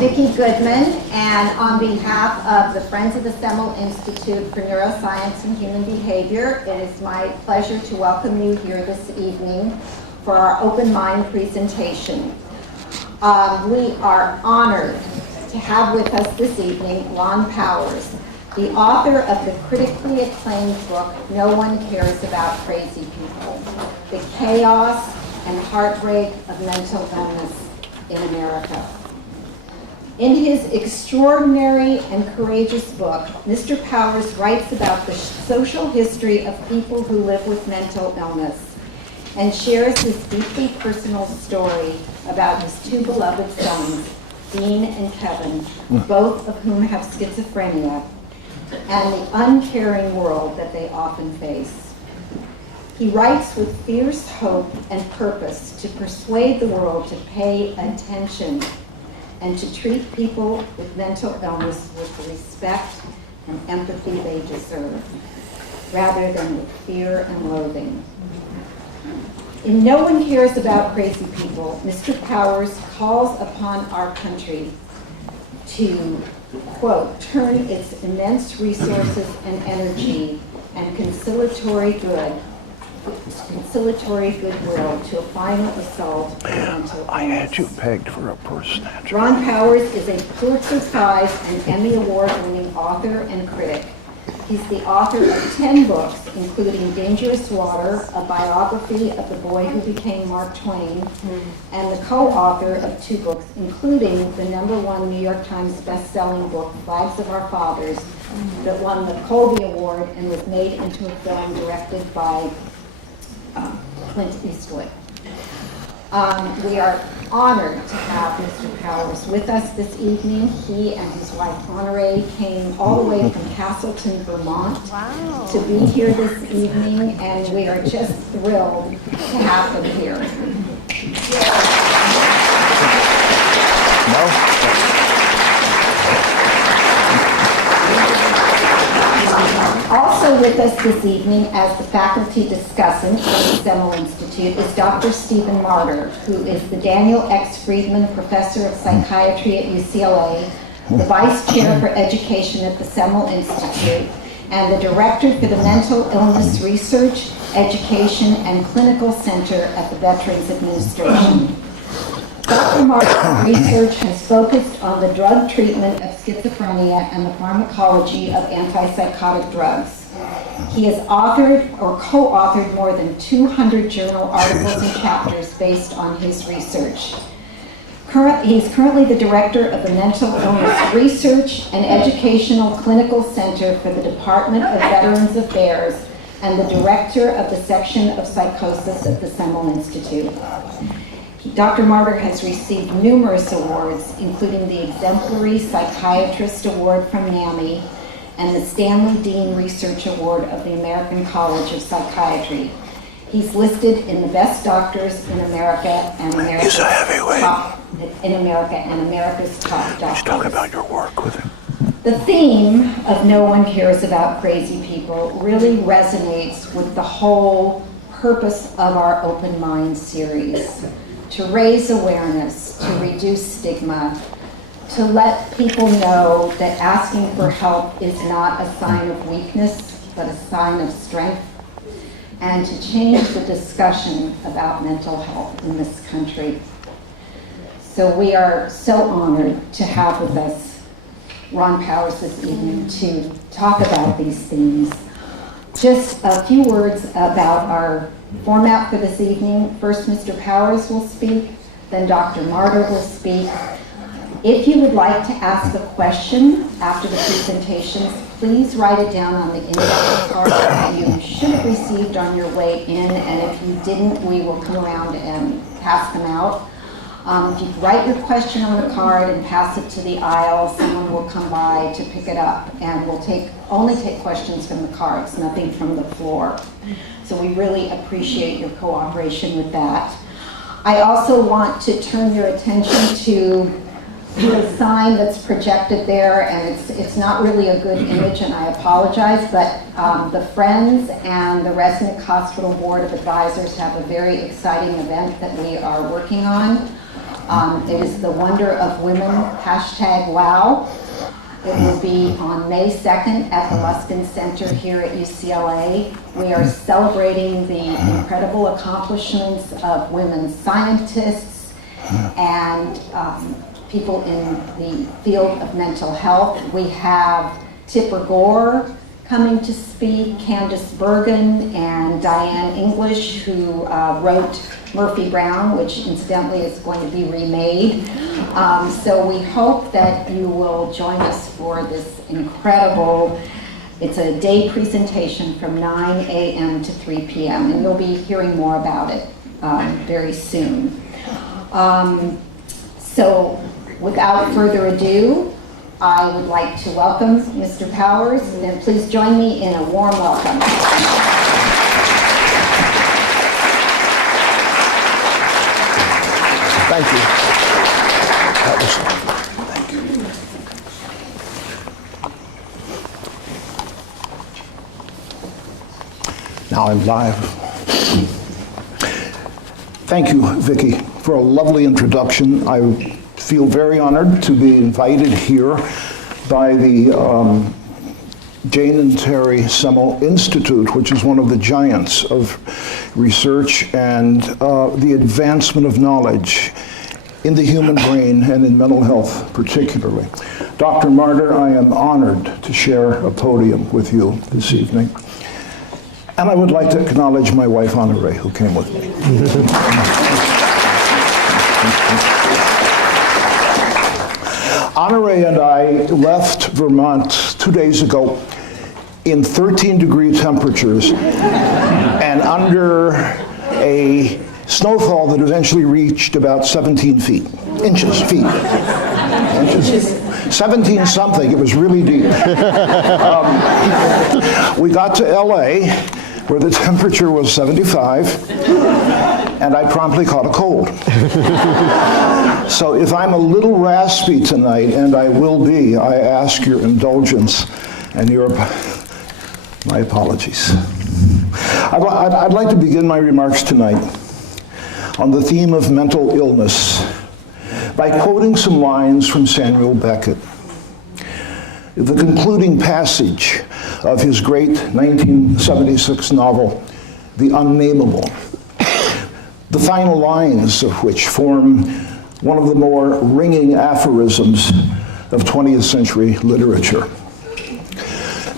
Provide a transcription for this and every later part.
Vicki Goodman, and on behalf of the Friends of the Semel Institute for Neuroscience and Human Behavior, it is my pleasure to welcome you here this evening for our Open Mind presentation. We are honored to have with us this evening Ron Powers, the author of the critically acclaimed book, No One Cares About Crazy People, The Chaos and Heartbreak of Mental Illness in America. In his extraordinary and courageous book, Mr. Powers writes about the social history of people who live with mental illness and shares his deeply personal story about his two beloved sons, Dean and Kevin, both of whom have schizophrenia, and the uncaring world that they often face. He writes with fierce hope and purpose to persuade the world to pay attention and to treat people with mental illness with the respect and empathy they deserve, rather than with fear and loathing. In No One Cares About Crazy People, Mr. Powers calls upon our country to, quote, turn its immense resources and energy and conciliatory goodwill to a final assault on mental illness. I had you pegged for a purse snatcher. Ron Powers is a Pulitzer Prize and Emmy Award-winning author and critic. He's the author of 10 books, including Dangerous Water, a biography of the boy who became Mark Twain, and the co-author of 2 books, including the #1 New York Times bestselling book, Flags of Our Fathers, that won the Colby Award and was made into a film directed by Clint Eastwood. We are honored to have Mr. Powers with us this evening. He and his wife Honoré came all the way from Castleton, Vermont to be here this evening, and we are just thrilled to have them here. Also with us this evening as the faculty discussant from the Semel Institute is Dr. Stephen Martyr, who is the Daniel X. Friedman Professor of Psychiatry at UCLA, the Vice Chair for Education at the Semel Institute, and the Director for the Mental Illness Research, Education, and Clinical Center at the Veterans Administration. Dr. Martyr's research has focused on the drug treatment of schizophrenia and the pharmacology of antipsychotic drugs. He has authored or co-authored more than 200 journal articles and chapters based on his research. He's currently the director of the Mental Illness Research and Educational Clinical Center for the Department of Veterans Affairs and the director of the section of psychosis at the Semel Institute. Dr. Martyr has received numerous awards, including the Exemplary Psychiatrist Award from NAMI and the Stanley Dean Research Award of the American College of Psychiatry. He's listed in the best doctors in America and America's top doctors. Let's talk about your work with him. The theme of No One Cares About Crazy People really resonates with the whole purpose of our Open Mind series. To raise awareness, to reduce stigma, to let people know that asking for help is not a sign of weakness, but a sign of strength, and to change the discussion about mental health in this country. So we are so honored to have with us Ron Powers this evening to talk about these themes. Just a few words about our format for this evening. First, Mr. Powers will speak, then Dr. Martyr will speak. If you would like to ask a question after the presentations, please write it down on the index card that you should have received on your way in, and if you didn't, we will come around and pass them out. If you write your question on a card and pass it to the aisle, someone will come by to pick it up, and we'll only take questions from the cards, nothing from the floor. So we really appreciate your cooperation with that. I also want to turn your attention to the sign that's projected there, and it's not really a good image, and I apologize, but the Friends and the Resnick Hospital Board of Advisors have a very exciting event that we are working on. It is The Wonder of Women, #WOW. It will be on May 2nd at the Luskin Center here at UCLA. We are celebrating the incredible accomplishments of women scientists and people in the field of mental health. We have Tipper Gore coming to speak, Candace Bergen, and Diane English, who wrote Murphy Brown, which incidentally is going to be remade. So we hope that you will join us for this incredible, it's a day presentation from 9 a.m. to 3 p.m. and you'll be hearing more about it very soon. So without further ado, I would like to welcome Mr. Powers, and please join me in a warm welcome. Thank you. That was thank you. Now I'm live. Thank you, Vicki, for a lovely introduction. I feel very honored to be invited here by the Jane and Terry Semel Institute, which is one of the giants of research and the advancement of knowledge in the human brain and in mental health particularly. Dr. Martyr, I am honored to share a podium with you this evening. And I would like to acknowledge my wife, Honoré, who came with me. Honoré and I left Vermont 2 days ago in 13-degree temperatures and under a snowfall that eventually reached about 17 inches. 17 something, it was really deep. We got to LA where the temperature was 75 and I promptly caught a cold. So if I'm a little raspy tonight, and I will be, I ask your indulgence and my apologies. I'd like to begin my remarks tonight on the theme of mental illness by quoting some lines from Samuel Beckett. The concluding passage of his great 1976 novel, The Unnameable, the final lines of which form one of the more ringing aphorisms of 20th century literature.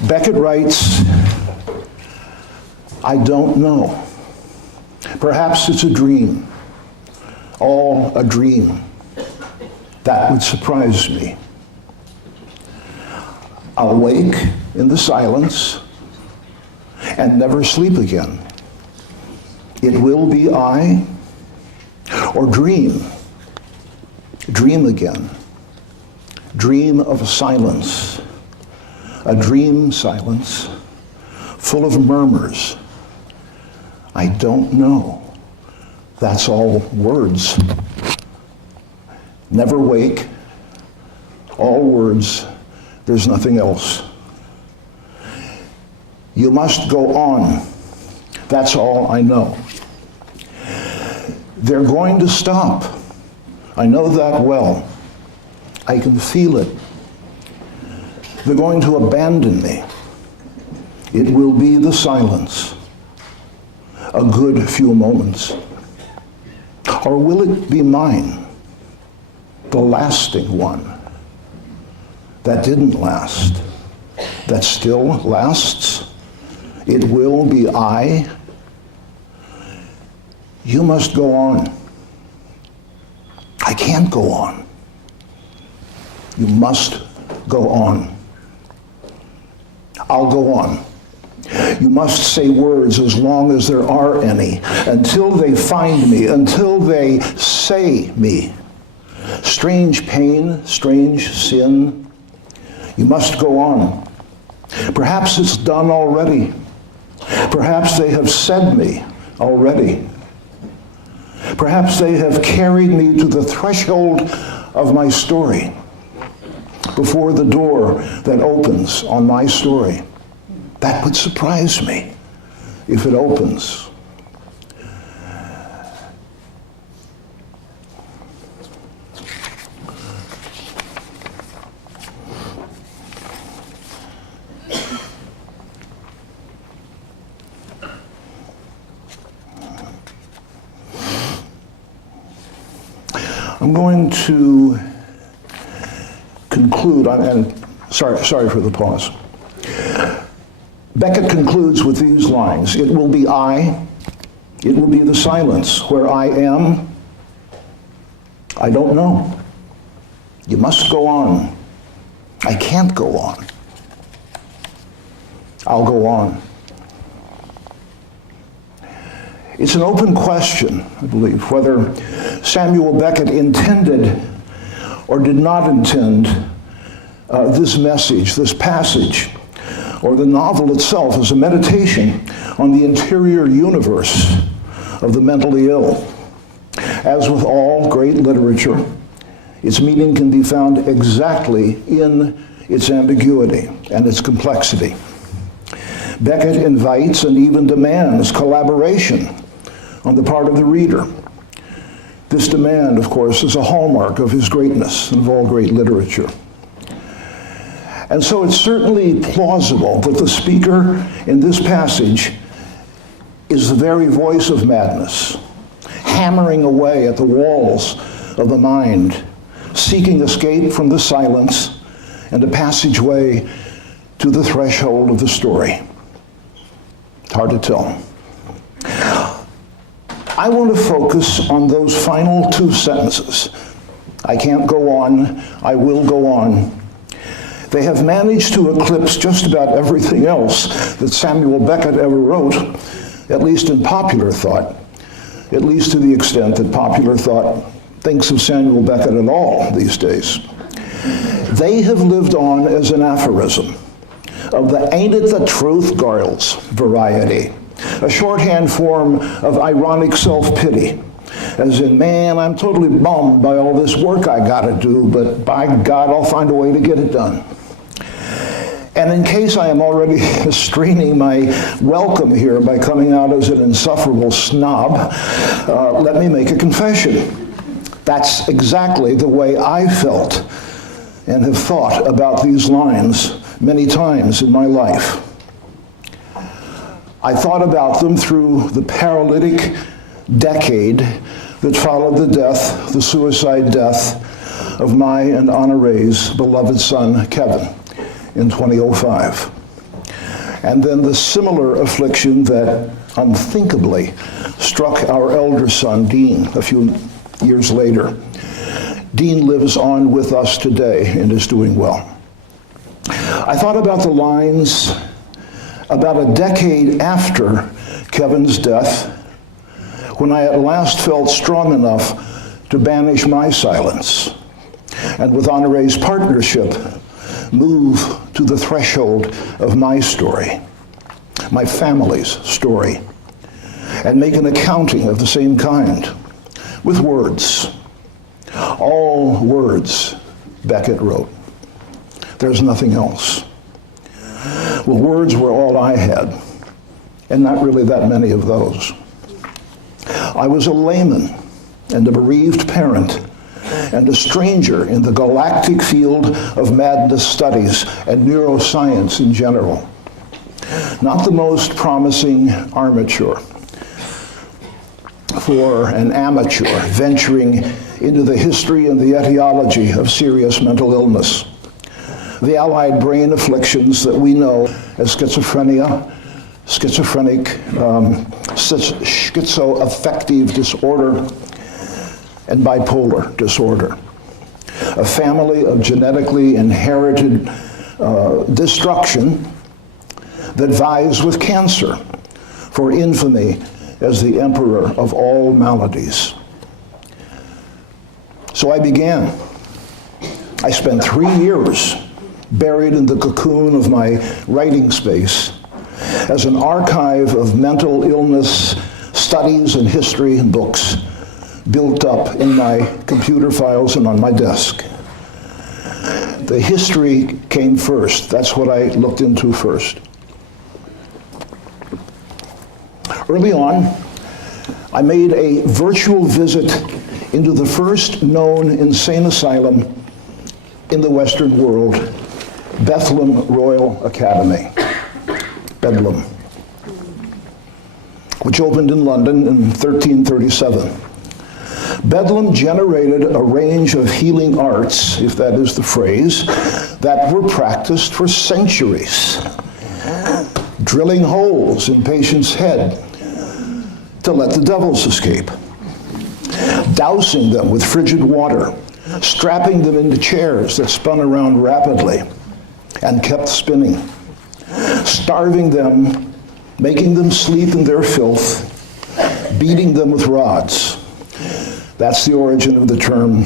Beckett writes, "I don't know. Perhaps it's a dream, all a dream. That would surprise me. I'll wake in the silence and never sleep again. It will be I, or dream again. Dream of a silence, a dream silence, full of murmurs. I don't know. That's all words. Never wake, all words, there's nothing else. You must go on. That's all I know. They're going to stop. I know that well. I can feel it. They're going to abandon me. It will be the silence, a good few moments. Or will it be mine, the lasting one, that didn't last, that still lasts? It will be I. You must go on. I can't go on. You must go on. I'll go on. You must say words as long as there are any, until they find me, until they say me. Strange pain, strange sin. You must go on. Perhaps it's done already. Perhaps they have said me already. Perhaps they have carried me to the threshold of my story, before the door that opens on my story. That would surprise me if it opens. I'm going to conclude, and sorry for the pause. Beckett concludes with these lines: "It will be I, it will be the silence where I am. I don't know. You must go on. I can't go on. I'll go on." It's an open question, I believe, whether Samuel Beckett intended or did not intend this message, this passage, or the novel itself as a meditation on the interior universe of the mentally ill. As with all great literature, its meaning can be found exactly in its ambiguity and its complexity. Beckett invites and even demands collaboration on the part of the reader. This demand, of course, is a hallmark of his greatness and of all great literature. And so it's certainly plausible that the speaker in this passage is the very voice of madness, hammering away at the walls of the mind, seeking escape from the silence and a passageway to the threshold of the story. It's hard to tell. I want to focus on those final two sentences. I can't go on, I will go on. They have managed to eclipse just about everything else that Samuel Beckett ever wrote, at least in popular thought, at least to the extent that popular thought thinks of Samuel Beckett at all these days. They have lived on as an aphorism of the ain't it the truth girls variety, a shorthand form of ironic self-pity, as in, man, I'm totally bummed by all this work I gotta do, but by God, I'll find a way to get it done. And in case I am already straining my welcome here by coming out as an insufferable snob, let me make a confession. That's exactly the way I felt and have thought about these lines many times in my life. I thought about them through the paralytic decade that followed the suicide death of my and Honoree's beloved son, Kevin, in 2005. And then the similar affliction that unthinkably struck our elder son, Dean, a few years later. Dean lives on with us today and is doing well. I thought about the lines about a decade after Kevin's death, when I at last felt strong enough to banish my silence, and with Honoree's partnership, move to the threshold of my story, my family's story, and make an accounting of the same kind, with words. All words, Beckett wrote. There's nothing else. Well, words were all I had, and not really that many of those. I was a layman and a bereaved parent and a stranger in the galactic field of madness studies and neuroscience in general. Not the most promising armature for an amateur venturing into the history and the etiology of serious mental illness. The allied brain afflictions that we know as schizophrenia, schizophrenic, schizoaffective disorder, and bipolar disorder. A family of genetically inherited destruction that vies with cancer for infamy as the emperor of all maladies. So I began. I spent 3 years buried in the cocoon of my writing space as an archive of mental illness studies and history and books built up in my computer files and on my desk. The history came first. That's what I looked into first. Early on, I made a virtual visit into the first known insane asylum in the Western world, Bethlehem Royal Academy, Bedlam, which opened in London in 1337. Bedlam generated a range of healing arts, if that is the phrase, that were practiced for centuries. Drilling holes in patients' head to let the devils escape. Dousing them with frigid water, strapping them into chairs that spun around rapidly and kept spinning. Starving them, making them sleep in their filth, beating them with rods. That's the origin of the term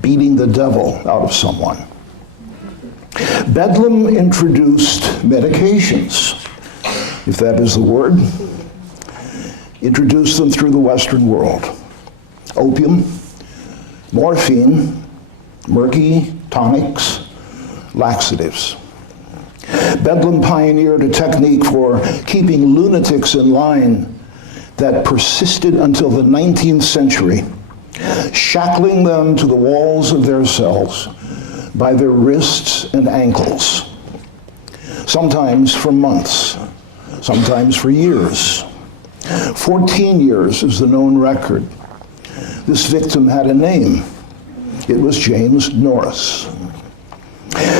beating the devil out of someone. Bedlam introduced medications, if that is the word, introduced them through the Western world. Opium, morphine, murky tonics, laxatives. Bedlam pioneered a technique for keeping lunatics in line that persisted until the 19th century, shackling them to the walls of their cells by their wrists and ankles, sometimes for months, sometimes for years. 14 years is the known record. This victim had a name. It was James Norris.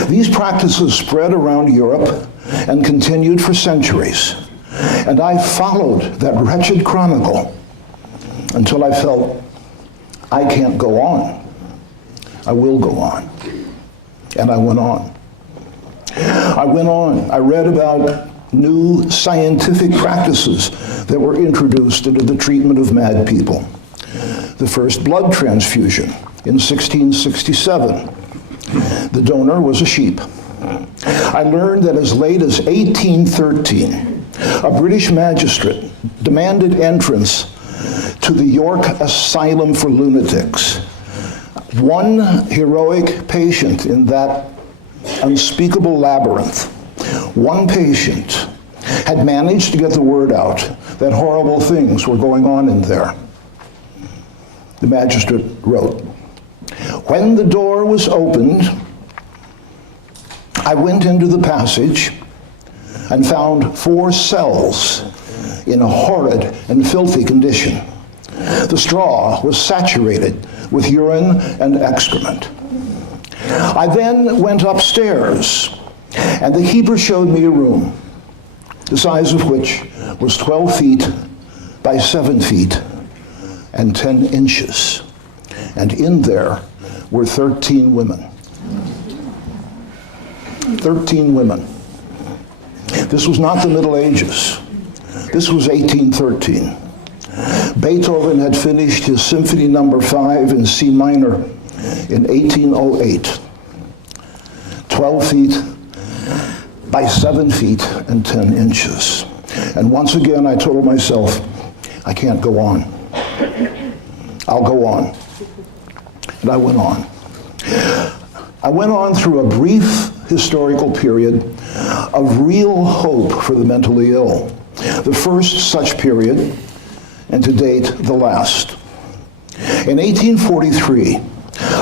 These practices spread around Europe and continued for centuries. And I followed that wretched chronicle until I felt I can't go on. I will go on. And I went on. I went on. I read about new scientific practices that were introduced into the treatment of mad people. The first blood transfusion in 1667. The donor was a sheep. I learned that as late as 1813, a British magistrate demanded entrance to the York Asylum for Lunatics. One heroic patient in that unspeakable labyrinth, one patient had managed to get the word out that horrible things were going on in there. The magistrate wrote, "When the door was opened, I went into the passage and found 4 cells in a horrid and filthy condition. The straw was saturated with urine and excrement. I then went upstairs, and the keeper showed me a room, the size of which was 12 feet by 7 feet and 10 inches. And in there were 13 women. 13 women. This was not the Middle Ages. This was 1813. Beethoven had finished his Symphony No. 5 in C minor in 1808. 12 feet by 7 feet and 10 inches. And once again I told myself, I can't go on. I'll go on. And I went on. I went on through a brief historical period of real hope for the mentally ill. The first such period, and to date, the last. In 1843,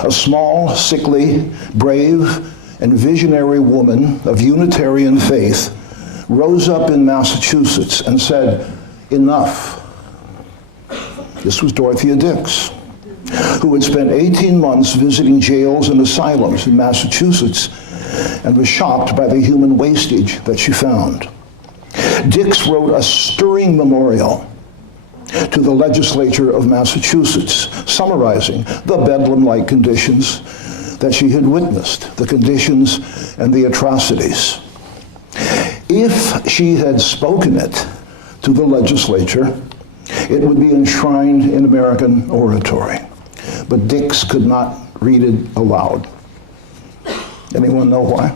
a small, sickly, brave, and visionary woman of Unitarian faith rose up in Massachusetts and said, "Enough." This was Dorothea Dix, who had spent 18 months visiting jails and asylums in Massachusetts and was shocked by the human wastage that she found. Dix wrote a stirring memorial to the legislature of Massachusetts, summarizing the bedlam-like conditions that she had witnessed, the conditions and the atrocities. If she had spoken it to the legislature, it would be enshrined in American oratory. But Dix could not read it aloud. Anyone know why?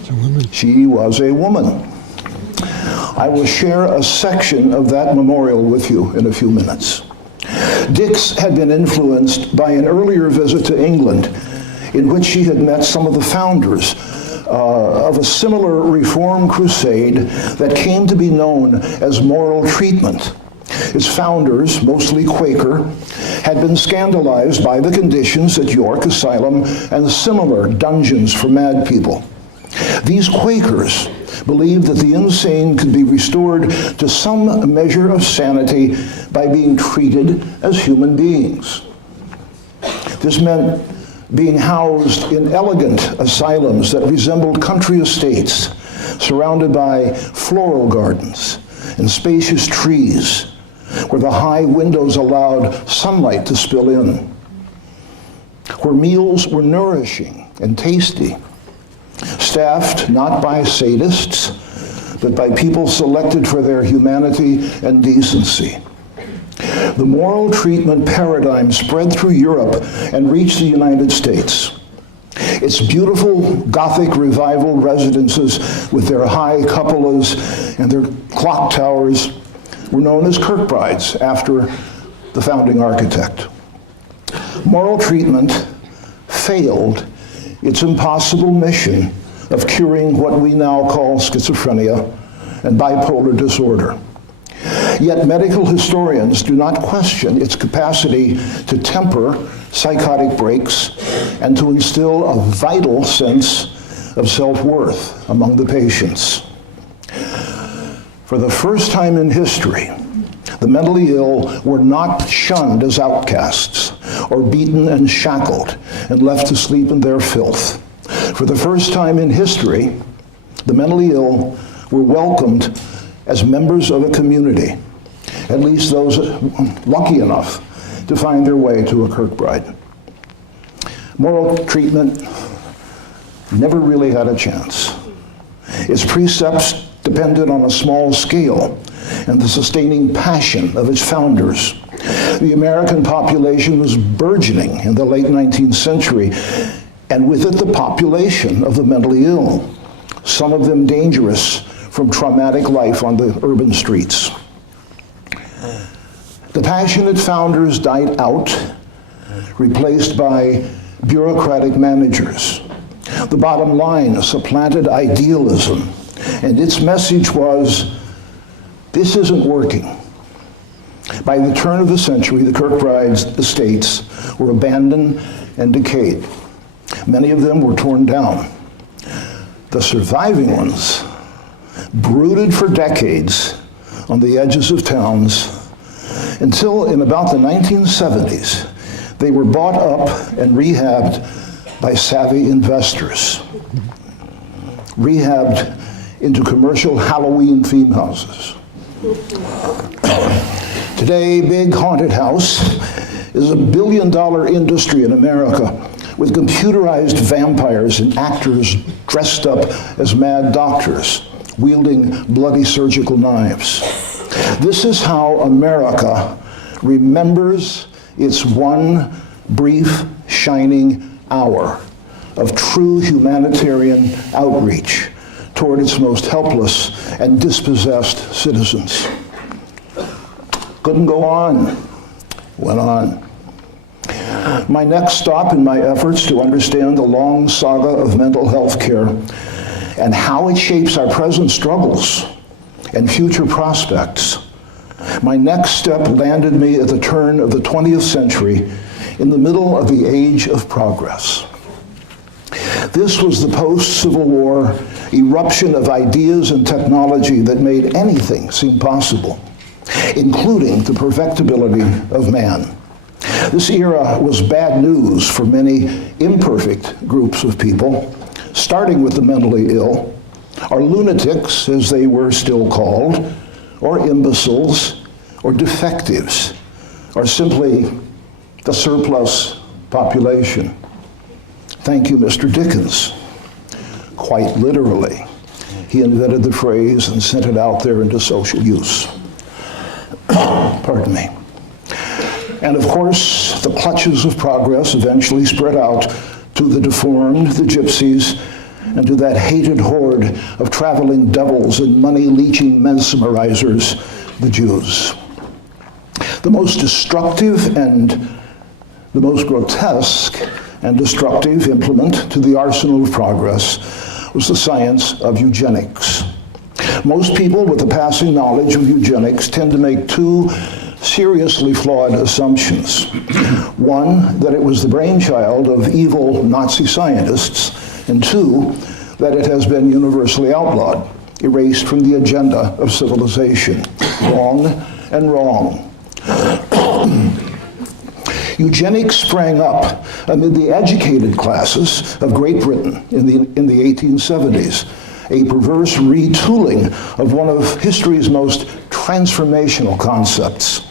It's a woman. She was a woman. I will share a section of that memorial with you in a few minutes. Dix had been influenced by an earlier visit to England in which she had met some of the founders of a similar reform crusade that came to be known as moral treatment. Its founders, mostly Quaker, had been scandalized by the conditions at York Asylum and similar dungeons for mad people. These Quakers believed that the insane could be restored to some measure of sanity by being treated as human beings. This meant being housed in elegant asylums that resembled country estates, surrounded by floral gardens and spacious trees, where the high windows allowed sunlight to spill in, where meals were nourishing and tasty, staffed not by sadists, but by people selected for their humanity and decency. The moral treatment paradigm spread through Europe and reached the United States. Its beautiful Gothic revival residences with their high cupolas and their clock towers were known as Kirkbrides after the founding architect. Moral treatment failed its impossible mission of curing what we now call schizophrenia and bipolar disorder. Yet medical historians do not question its capacity to temper psychotic breaks and to instill a vital sense of self-worth among the patients. For the first time in history, the mentally ill were not shunned as outcasts or beaten and shackled and left to sleep in their filth. For the first time in history, the mentally ill were welcomed as members of a community, at least those lucky enough to find their way to a Kirkbride. Moral treatment never really had a chance. Its precepts depended on a small scale and the sustaining passion of its founders. The American population was burgeoning in the late 19th century, and with it the population of the mentally ill, some of them dangerous from traumatic life on the urban streets. The passionate founders died out, replaced by bureaucratic managers. The bottom line supplanted idealism, and its message was, this isn't working. By the turn of the century, the Kirkbrides estates were abandoned and decayed. Many of them were torn down. The surviving ones brooded for decades on the edges of towns until in about the 1970s, they were bought up and rehabbed by savvy investors, rehabbed into commercial Halloween theme houses. Today, Big Haunted House is a billion-dollar industry in America with computerized vampires and actors dressed up as mad doctors, wielding bloody surgical knives. This is how America remembers its one brief, shining hour of true humanitarian outreach toward its most helpless and dispossessed citizens. Couldn't go on, went on. My next stop in my efforts to understand the long saga of mental health care and how it shapes our present struggles and future prospects. My next step landed me at the turn of the 20th century in the middle of the age of progress. This was the post-Civil War eruption of ideas and technology that made anything seem possible, including the perfectibility of man. This era was bad news for many imperfect groups of people, starting with the mentally ill, or lunatics, as they were still called, or imbeciles, or defectives, or simply the surplus population. Thank you, Mr. Dickens. Quite literally, he invented the phrase and sent it out there into social use. Pardon me. And of course, the clutches of progress eventually spread out to the deformed, the gypsies, and to that hated horde of traveling devils and money-leeching mesmerizers, the Jews. The most destructive and the most grotesque and destructive implement to the arsenal of progress was the science of eugenics. Most people with a passing knowledge of eugenics tend to make two seriously flawed assumptions. One, that it was the brainchild of evil Nazi scientists, and two, that it has been universally outlawed. erased from the agenda of civilization. Wrong and wrong. Eugenics sprang up amid the educated classes of Great Britain in the 1870s, a perverse retooling of one of history's most transformational concepts.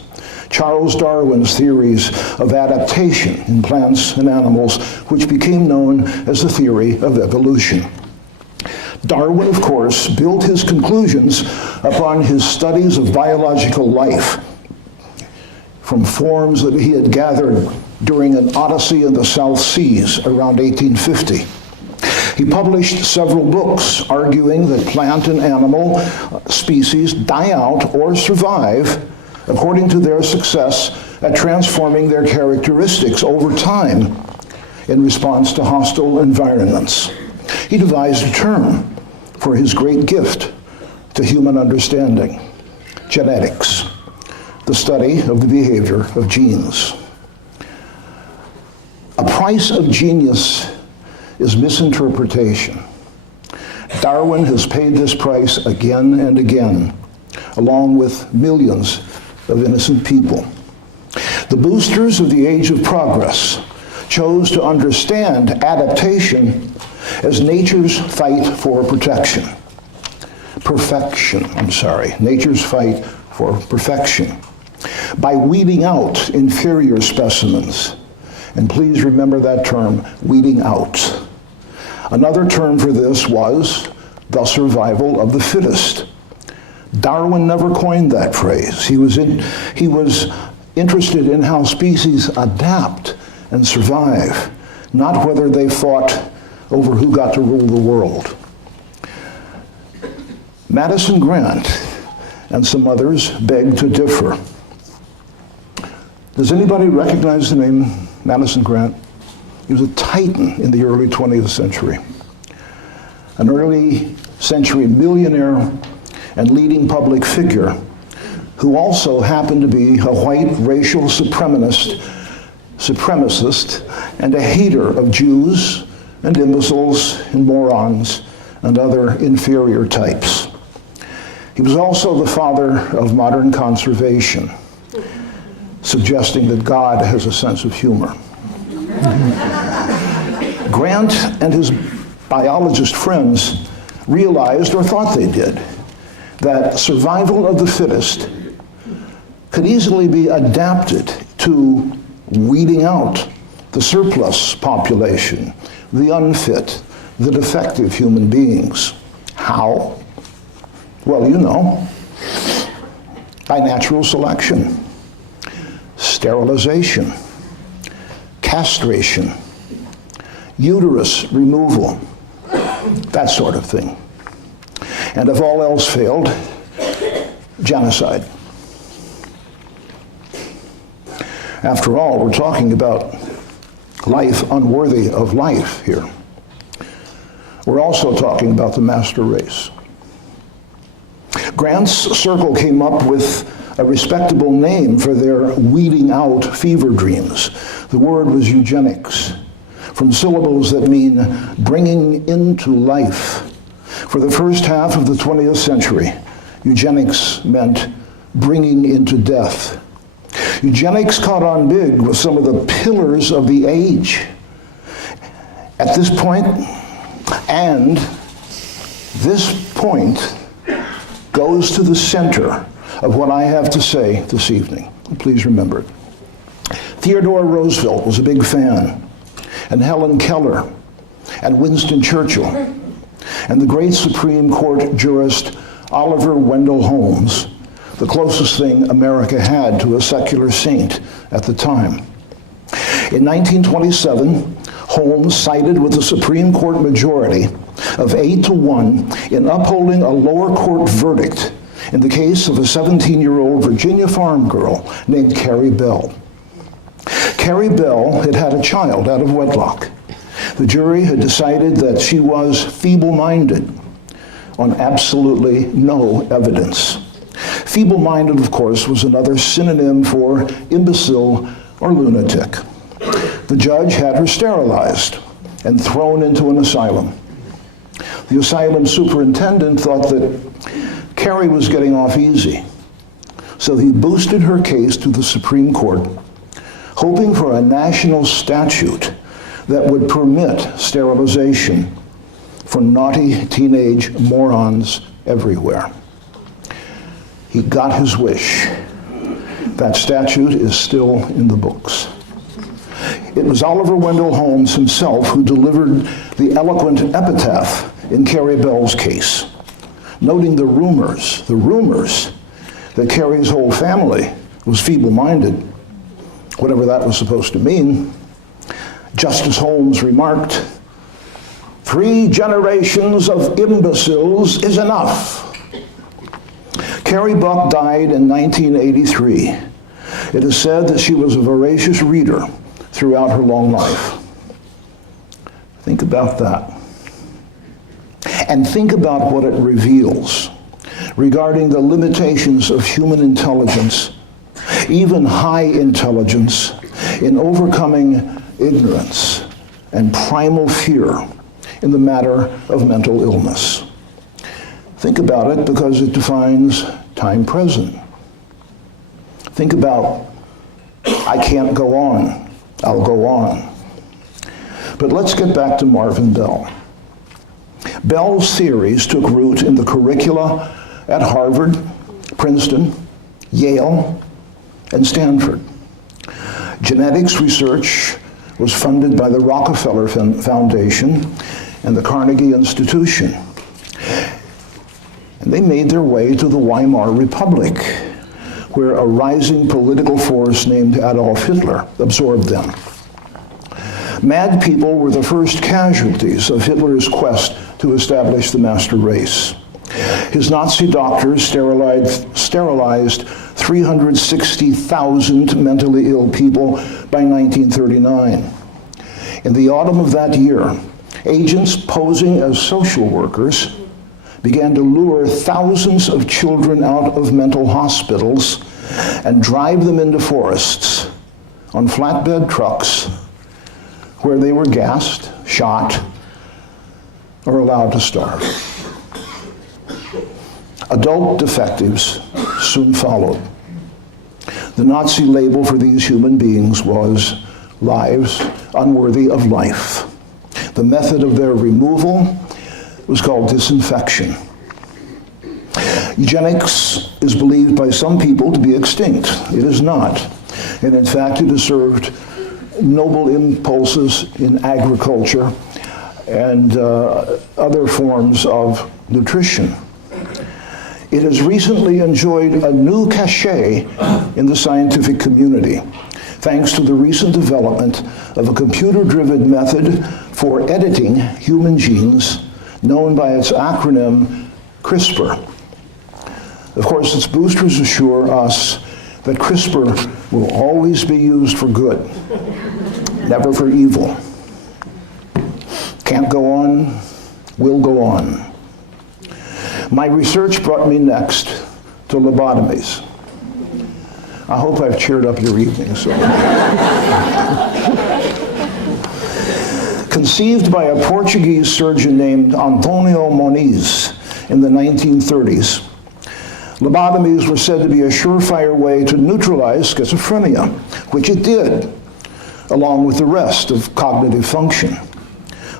Charles Darwin's theories of adaptation in plants and animals, which became known as the theory of evolution. Darwin, of course, built his conclusions upon his studies of biological life from forms that he had gathered during an odyssey in the South Seas around 1850. He published several books arguing that plant and animal species die out or survive according to their success at transforming their characteristics over time in response to hostile environments. He devised a term for his great gift to human understanding: genetics, the study of the behavior of genes. A price of genius is misinterpretation. Darwin has paid this price again and again, along with millions of innocent people. The boosters of the age of progress chose to understand adaptation as nature's fight for protection. Nature's fight for perfection. By weeding out inferior specimens. And please remember that term, weeding out. Another term for this was the survival of the fittest. Darwin never coined that phrase. He was interested in how species adapt and survive, not whether they fought over who got to rule the world. Madison Grant and some others beg to differ. Does anybody recognize the name Madison Grant? He was a titan in the early 20th century. An early century millionaire and leading public figure who also happened to be a white racial supremacist and a hater of Jews and imbeciles and morons and other inferior types. He was also the father of modern conservation, suggesting that God has a sense of humor. Grant and his biologist friends realized, or thought they did, that survival of the fittest could easily be adapted to weeding out the surplus population, the unfit, the defective human beings. How? Well, you know, by natural selection, sterilization, castration, uterus removal, that sort of thing. And if all else failed, genocide. After all, we're talking about life unworthy of life here. We're also talking about the master race. Grant's circle came up with a respectable name for their weeding out fever dreams. The word was eugenics, from syllables that mean bringing into life. For the first half of the 20th century, eugenics meant bringing into death. Eugenics caught on big with some of the pillars of the age. At this point, and this point goes to the center of what I have to say this evening. Please remember it. Theodore Roosevelt was a big fan, and Helen Keller, and Winston Churchill, and the great Supreme Court jurist Oliver Wendell Holmes, the closest thing America had to a secular saint at the time. In 1927, Holmes sided with the Supreme Court majority of 8-1 in upholding a lower court verdict in the case of a 17-year-old Virginia farm girl named Carrie Bell. Carrie Bell had had a child out of wedlock. The jury had decided that she was feeble-minded on absolutely no evidence. Feeble-minded, of course, was another synonym for imbecile or lunatic. The judge had her sterilized and thrown into an asylum. The asylum superintendent thought that Carrie was getting off easy, so he boosted her case to the Supreme Court, hoping for a national statute that would permit sterilization for naughty teenage morons everywhere. He got his wish. That statute is still in the books. It was Oliver Wendell Holmes himself who delivered the eloquent epitaph in Carrie Bell's case, noting the rumors that Carrie's whole family was feeble-minded, whatever that was supposed to mean. Justice Holmes remarked, "3 generations of imbeciles is enough." Carrie Buck died in 1983. It is said that she was a voracious reader throughout her long life. Think about that. And think about what it reveals regarding the limitations of human intelligence, even high intelligence, in overcoming ignorance and primal fear in the matter of mental illness. Think about it because it defines time present. Think about, I can't go on, I'll go on. But let's get back to Marvin Bell. Bell's theories took root in the curricula at Harvard, Princeton, Yale, and Stanford. Genetics research was funded by the Rockefeller Foundation and the Carnegie Institution. And they made their way to the Weimar Republic, where a rising political force named Adolf Hitler absorbed them. Mad people were the first casualties of Hitler's quest to establish the master race. His Nazi doctors sterilized 360,000 mentally ill people by 1939. In the autumn of that year, agents posing as social workers began to lure thousands of children out of mental hospitals and drive them into forests on flatbed trucks where they were gassed, shot, or allowed to starve. Adult defectives soon followed. The Nazi label for these human beings was lives unworthy of life. The method of their removal was called disinfection. Eugenics is believed by some people to be extinct. It is not. And in fact, it has served noble impulses in agriculture and other forms of nutrition. It has recently enjoyed a new cachet in the scientific community, thanks to the recent development of a computer-driven method for editing human genes known by its acronym CRISPR. Of course, its boosters assure us that CRISPR will always be used for good, never for evil. Can't go on, will go on. My research brought me next to lobotomies. I hope I've cheered up your evening. So. Conceived by a Portuguese surgeon named Antonio Moniz in the 1930s, lobotomies were said to be a surefire way to neutralize schizophrenia, which it did, along with the rest of cognitive function.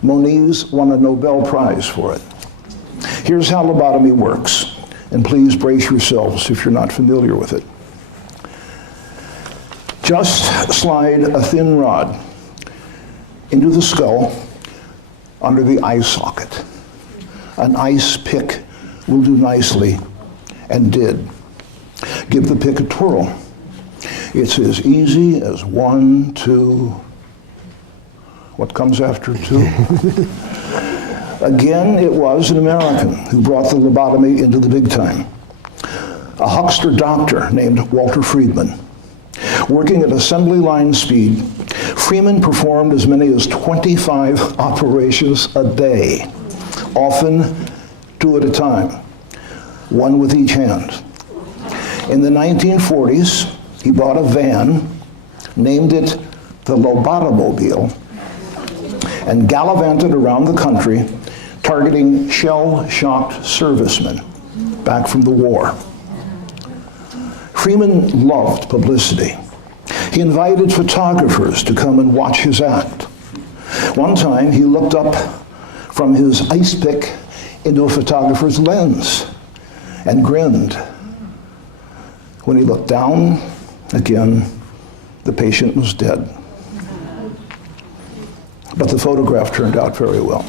Moniz won a Nobel Prize for it. Here's how lobotomy works, and please brace yourselves if you're not familiar with it. Just slide a thin rod into the skull under the eye socket. An ice pick will do nicely, and did. Give the pick a twirl. It's as easy as 1, 2, what comes after 2? Again, it was an American who brought the lobotomy into the big time. A huckster doctor named Walter Friedman. Working at assembly line speed, Freeman performed as many as 25 operations a day, often 2 at a time, 1 with each hand. In the 1940s, he bought a van, named it the Lobotomobile, and gallivanted around the country targeting shell-shocked servicemen back from the war. Freeman loved publicity. He invited photographers to come and watch his act. One time, he looked up from his ice pick into a photographer's lens and grinned. When he looked down, again, the patient was dead. But the photograph turned out very well.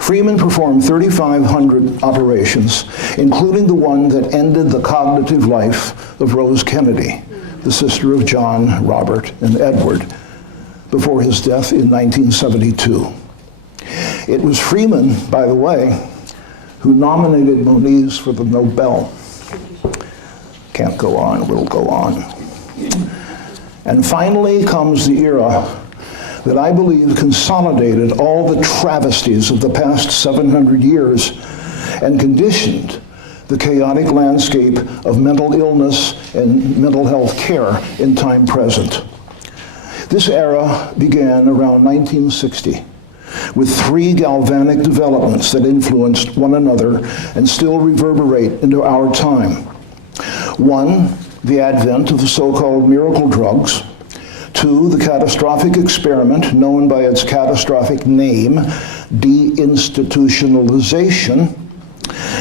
Freeman performed 3,500 operations, including the one that ended the cognitive life of Rose Kennedy, the sister of John, Robert, and Edward, before his death in 1972. It was Freeman, by the way, who nominated Moniz for the Nobel. Can't go on, will go on. And finally comes the era that I believe consolidated all the travesties of the past 700 years and conditioned the chaotic landscape of mental illness and mental health care in time present. This era began around 1960 with three galvanic developments that influenced one another and still reverberate into our time. One, the advent of the so-called miracle drugs. Two, the catastrophic experiment known by its catastrophic name, Deinstitutionalization.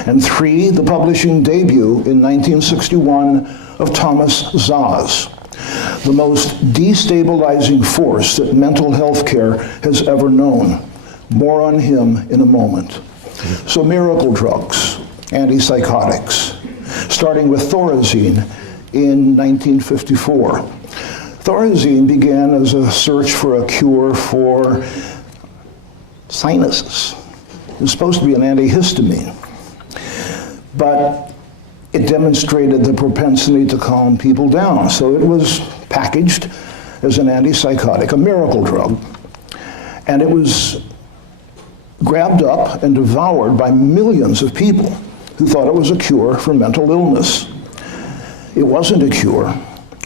And three, the publishing debut in 1961 of Thomas Szasz, the most destabilizing force that mental health care has ever known. More on him in a moment. So miracle drugs, antipsychotics, starting with Thorazine in 1954. Thorazine began as a search for a cure for sinuses. It was supposed to be an antihistamine, but it demonstrated the propensity to calm people down. So it was packaged as an antipsychotic, a miracle drug, and it was grabbed up and devoured by millions of people who thought it was a cure for mental illness. It wasn't a cure,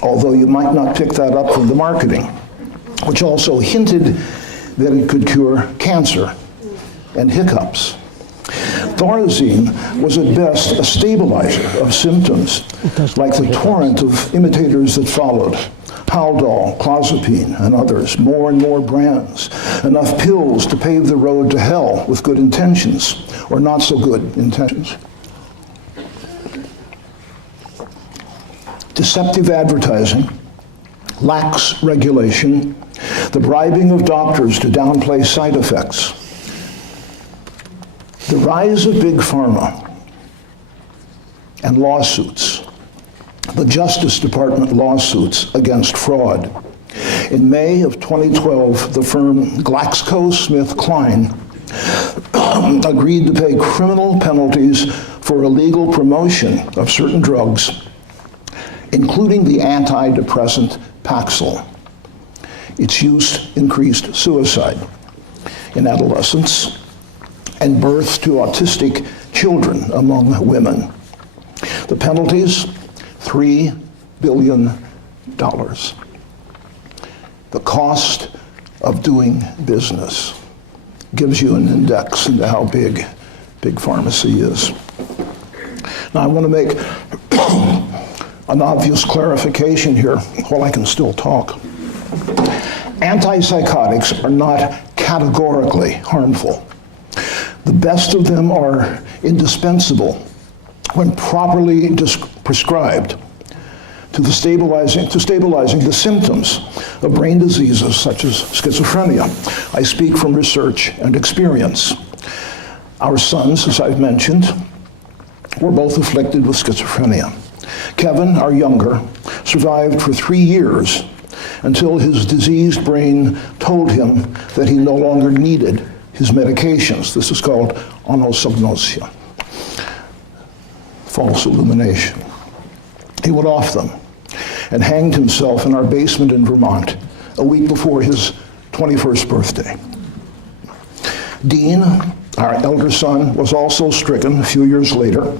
although you might not pick that up from the marketing, which also hinted that it could cure cancer and hiccups. Thorazine was at best a stabilizer of symptoms, like the torrent of imitators that followed. Haldol, clozapine, and others, more and more brands, enough pills to pave the road to hell with good intentions, or not so good intentions. Deceptive advertising, lax regulation, the bribing of doctors to downplay side effects, the rise of big pharma and lawsuits, the Justice Department lawsuits against fraud. In May of 2012, the firm GlaxoSmithKline agreed to pay criminal penalties for illegal promotion of certain drugs, including the antidepressant Paxil. Its use increased suicide in adolescents and births to autistic children among women. The penalties, $3 billion. The cost of doing business gives you an index into how big pharmacy is. Now I want to make an obvious clarification here while I can still talk. Antipsychotics are not categorically harmful. The best of them are indispensable when properly prescribed to stabilizing the symptoms of brain diseases such as schizophrenia. I speak from research and experience. Our sons, as I've mentioned, were both afflicted with schizophrenia. Kevin, our younger, survived for 3 years until his diseased brain told him that he no longer needed his medications. This is called anosognosia, false illumination. He went off them and hanged himself in our basement in Vermont a week before his 21st birthday. Dean, our elder son, was also stricken a few years later,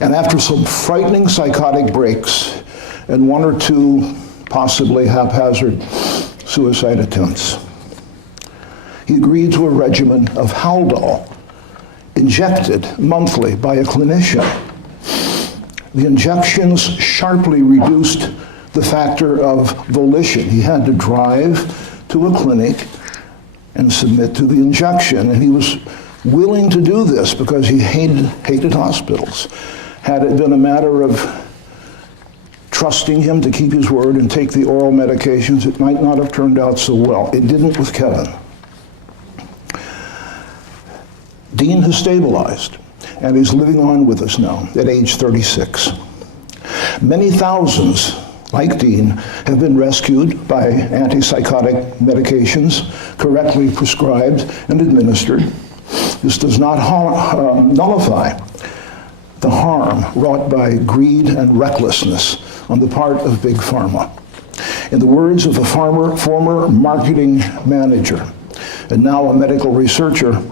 and after some frightening psychotic breaks and 1 or 2 possibly haphazard suicide attempts, he agreed to a regimen of Haldol, injected monthly by a clinician. The injections sharply reduced the factor of volition. He had to drive to a clinic and submit to the injection, and he was willing to do this because he hated hospitals. Had it been a matter of trusting him to keep his word and take the oral medications, it might not have turned out so well. It didn't with Kevin. Dean has stabilized, and he's living on with us now at age 36. Many thousands, like Dean, have been rescued by antipsychotic medications correctly prescribed and administered. This does not nullify the harm wrought by greed and recklessness on the part of Big Pharma. In the words of a former marketing manager and now a medical researcher,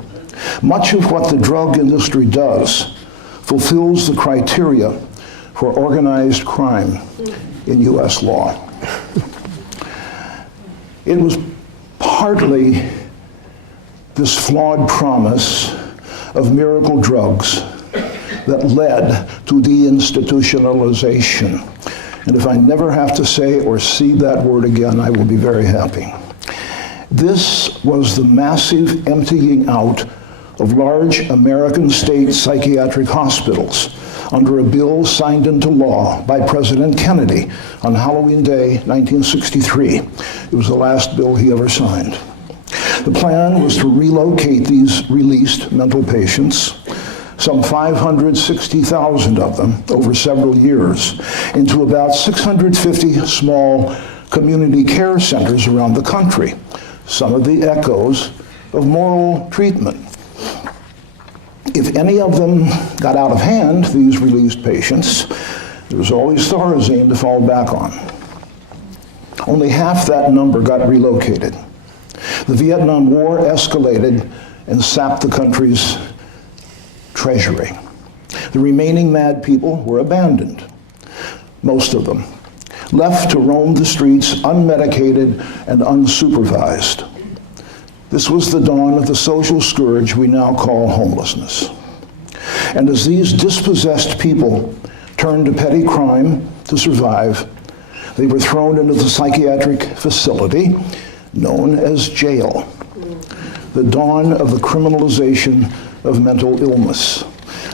much of what the drug industry does fulfills the criteria for organized crime in U.S. law. It was partly this flawed promise of miracle drugs that led to deinstitutionalization. And if I never have to say or see that word again, I will be very happy. This was the massive emptying out of large American state psychiatric hospitals under a bill signed into law by President Kennedy on Halloween Day, 1963. It was the last bill he ever signed. The plan was to relocate these released mental patients, some 560,000 of them over several years, into about 650 small community care centers around the country, some of the echoes of moral treatment. If any of them got out of hand, these released patients, there was always Thorazine to fall back on. Only half that number got relocated. The Vietnam War escalated and sapped the country's treasury. The remaining mad people were abandoned, most of them, left to roam the streets unmedicated and unsupervised. This was the dawn of the social scourge we now call homelessness. And as these dispossessed people turned to petty crime to survive, they were thrown into the psychiatric facility known as jail, the dawn of the criminalization of mental illness.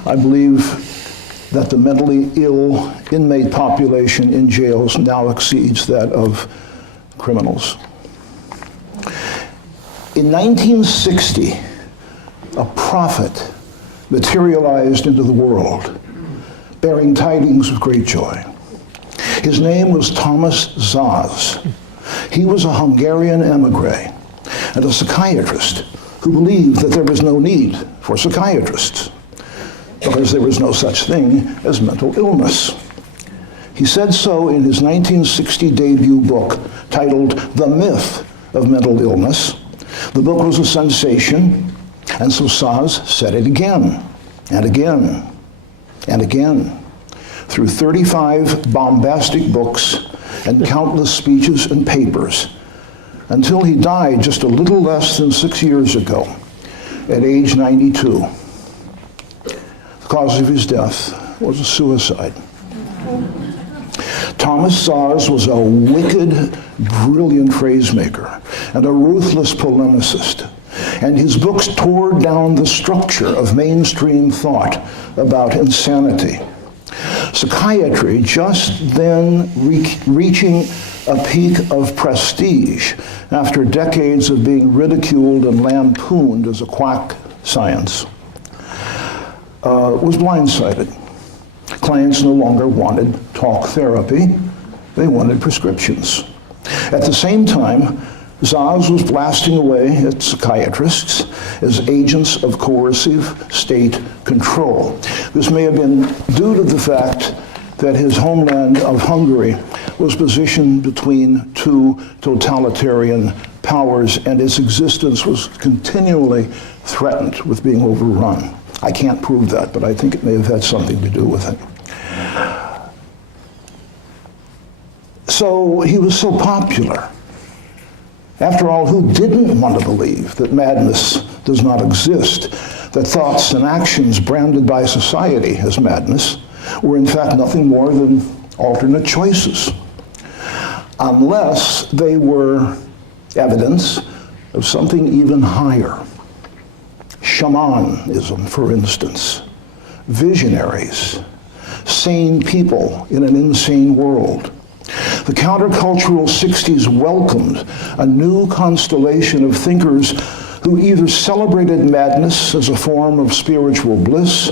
I believe that the mentally ill inmate population in jails now exceeds that of criminals. In 1960, a prophet materialized into the world, bearing tidings of great joy. His name was Thomas Szasz. He was a Hungarian emigre and a psychiatrist who believed that there was no need for psychiatrists because there was no such thing as mental illness. He said so in his 1960 debut book titled The Myth of Mental Illness. The book was a sensation, and so Szasz said it again and again and again through 35 bombastic books and countless speeches and papers until he died just a little less than 6 years ago at age 92. The cause of his death was a suicide. Thomas Szasz was a wicked, brilliant phrasemaker and a ruthless polemicist, and his books tore down the structure of mainstream thought about insanity. Psychiatry, just then reaching a peak of prestige after decades of being ridiculed and lampooned as a quack science, was blindsided. Clients no longer wanted talk therapy, they wanted prescriptions. At the same time, Szasz was blasting away at psychiatrists as agents of coercive state control. This may have been due to the fact that his homeland of Hungary was positioned between two totalitarian powers, and its existence was continually threatened with being overrun. I can't prove that, but I think it may have had something to do with it. So he was so popular After all, who didn't want to believe that madness does not exist, that thoughts and actions branded by society as madness were in fact nothing more than alternate choices, unless they were evidence of something even higher. Shamanism, for instance, visionaries, sane people in an insane world. The countercultural 60s welcomed a new constellation of thinkers who either celebrated madness as a form of spiritual bliss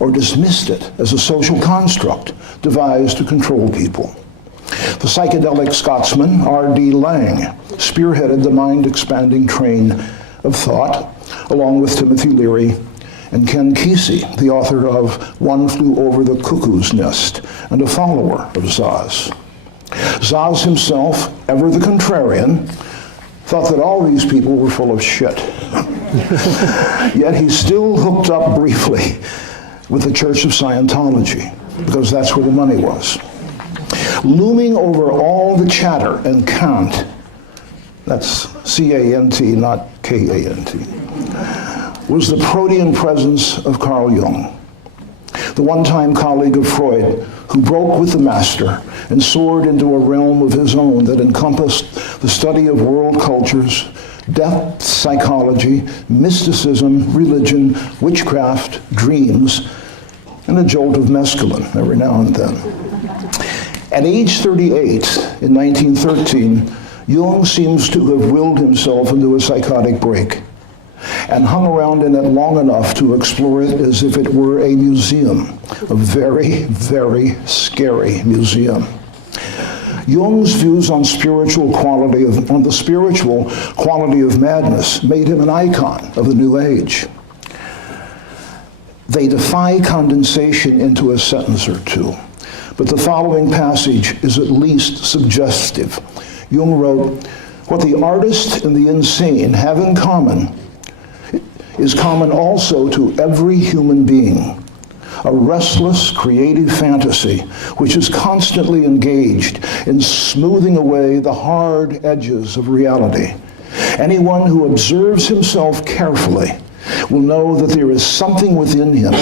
or dismissed it as a social construct devised to control people. The psychedelic Scotsman R.D. Laing spearheaded the mind-expanding train of thought, along with Timothy Leary and Ken Kesey, the author of One Flew Over the Cuckoo's Nest and a follower of Zaz. Zaz himself, ever the contrarian, thought that all these people were full of shit. Yet he still hooked up briefly with the Church of Scientology, because that's where the money was. Looming over all the chatter and cant, that's C-A-N-T, not K-A-N-T, was the protean presence of Carl Jung, the one-time colleague of Freud, who broke with the master and soared into a realm of his own that encompassed the study of world cultures, depth psychology, mysticism, religion, witchcraft, dreams, and a jolt of mescaline every now and then. At age 38, in 1913, Jung seems to have willed himself into a psychotic break and hung around in it long enough to explore it as if it were a museum, a very, very scary museum. Jung's views on the spiritual quality of madness made him an icon of the New Age. They defy condensation into a sentence or two, but the following passage is at least suggestive. Jung wrote, "What the artist and the insane have in common is common also to every human being, a restless, creative fantasy which is constantly engaged in smoothing away the hard edges of reality. Anyone who observes himself carefully will know that there is something within him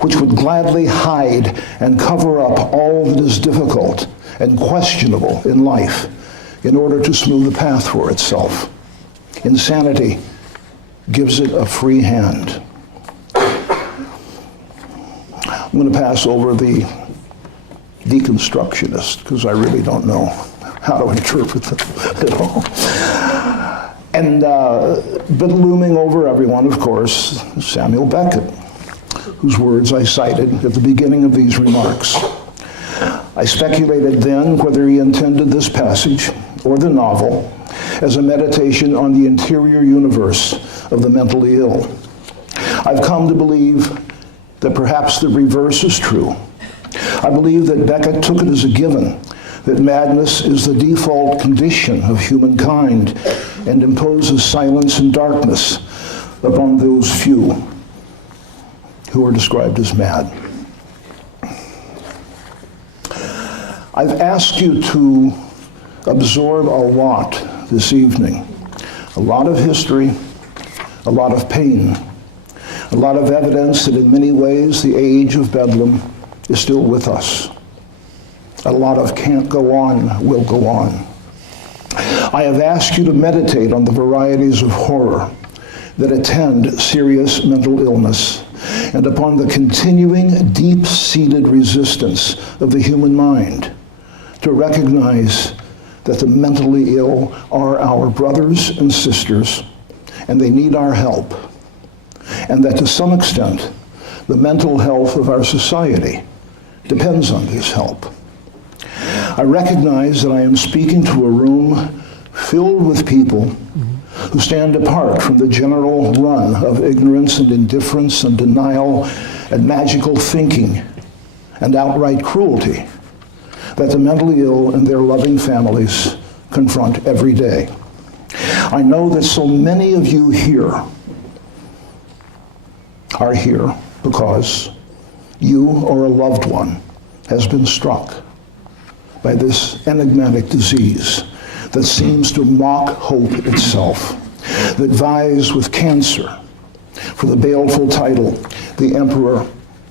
which would gladly hide and cover up all that is difficult and questionable in life in order to smooth the path for itself. Insanity gives it a free hand." I'm going to pass over the deconstructionist because I really don't know how to interpret them at all. But looming over everyone, of course, Samuel Beckett, whose words I cited at the beginning of these remarks. I speculated then whether he intended this passage or the novel as a meditation on the interior universe of the mentally ill. I've come to believe that perhaps the reverse is true. I believe that Beckett took it as a given that madness is the default condition of humankind and imposes silence and darkness upon those few who are described as mad. I've asked you to absorb a lot this evening. A lot of history, a lot of pain, a lot of evidence that in many ways the age of Bedlam is still with us. A lot of can't go on will go on. I have asked you to meditate on the varieties of horror that attend serious mental illness and upon the continuing deep-seated resistance of the human mind to recognize that the mentally ill are our brothers and sisters and they need our help, and that to some extent the mental health of our society depends on this help. I recognize that I am speaking to a room filled with people who stand apart from the general run of ignorance and indifference and denial and magical thinking and outright cruelty that the mentally ill and their loving families confront every day. I know that so many of you here are here because you or a loved one has been struck by this enigmatic disease that seems to mock hope itself, that vies with cancer for the baleful title, the Emperor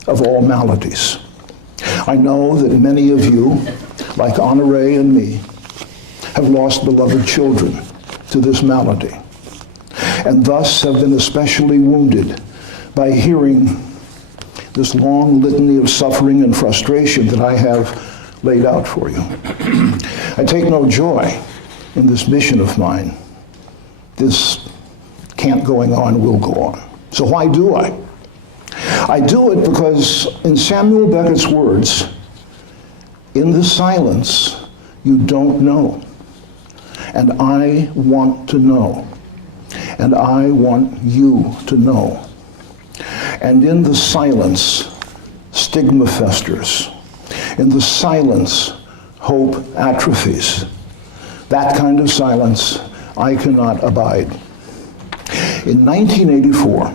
of all maladies. I know that many of you, like Honoré and me, have lost beloved children to this malady, and thus have been especially wounded by hearing this long litany of suffering and frustration that I have laid out for you. I take no joy in this mission of mine. This can't going on, will go on. So why do I? I do it because, in Samuel Beckett's words, in the silence, you don't know. And I want to know. And I want you to know. And in the silence, stigma festers. In the silence, hope atrophies. That kind of silence I cannot abide. In 1984,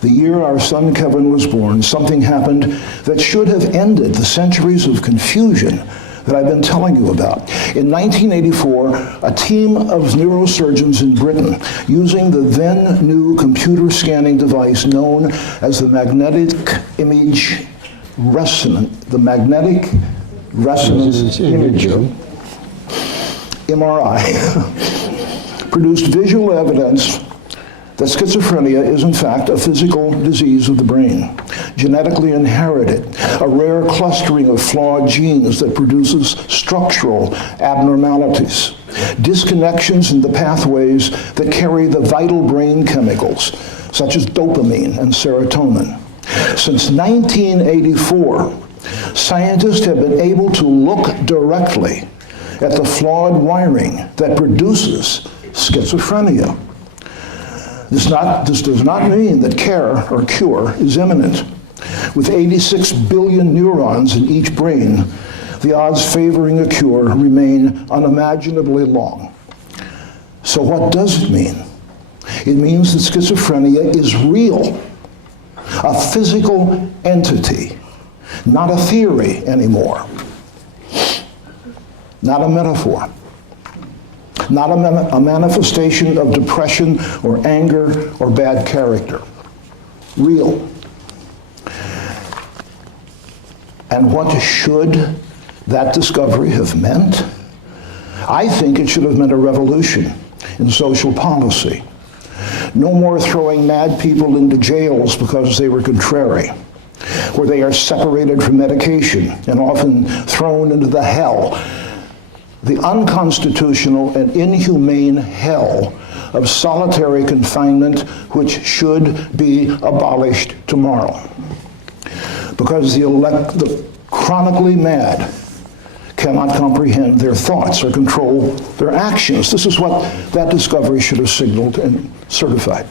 the year our son Kevin was born, something happened that should have ended the centuries of confusion that I've been telling you about. In 1984, a team of neurosurgeons in Britain, using the then new computer scanning device known as the magnetic resonance imaging, MRI, produced visual evidence that schizophrenia is in fact a physical disease of the brain, genetically inherited, a rare clustering of flawed genes that produces structural abnormalities, disconnections in the pathways that carry the vital brain chemicals, such as dopamine and serotonin. Since 1984, scientists have been able to look directly at the flawed wiring that produces schizophrenia. This does not mean that care or cure is imminent. With 86 billion neurons in each brain, the odds favoring a cure remain unimaginably long. So what does it mean? It means that schizophrenia is real, a physical entity, not a theory anymore, not a metaphor. Not a manifestation of depression or anger or bad character. Real. And what should that discovery have meant? I think it should have meant a revolution in social policy. No more throwing mad people into jails because they were contrary, where they are separated from medication and often thrown into the hell, the unconstitutional and inhumane hell of solitary confinement, which should be abolished tomorrow. Because the chronically mad cannot comprehend their thoughts or control their actions. This is what that discovery should have signaled and certified.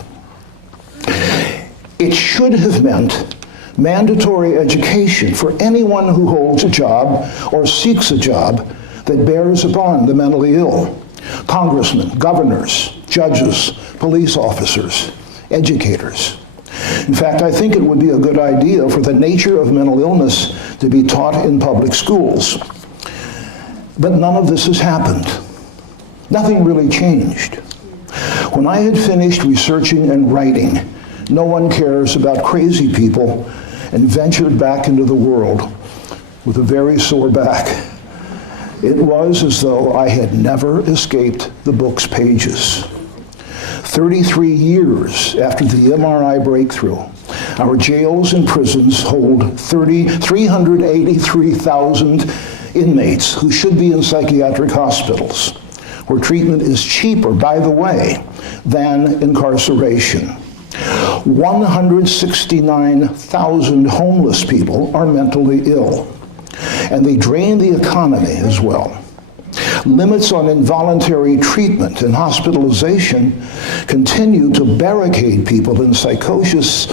It should have meant mandatory education for anyone who holds a job or seeks a job that bears upon the mentally ill. Congressmen, governors, judges, police officers, educators. In fact, I think it would be a good idea for the nature of mental illness to be taught in public schools. But none of this has happened. Nothing really changed. When I had finished researching and writing, no one cares about crazy people, and ventured back into the world with a very sore back. It was as though I had never escaped the book's pages. 33 years after the MRI breakthrough, our jails and prisons hold 383,000 inmates who should be in psychiatric hospitals, where treatment is cheaper, by the way, than incarceration. 169,000 homeless people are mentally ill, and they drain the economy as well. Limits on involuntary treatment and hospitalization continue to barricade people in psychosis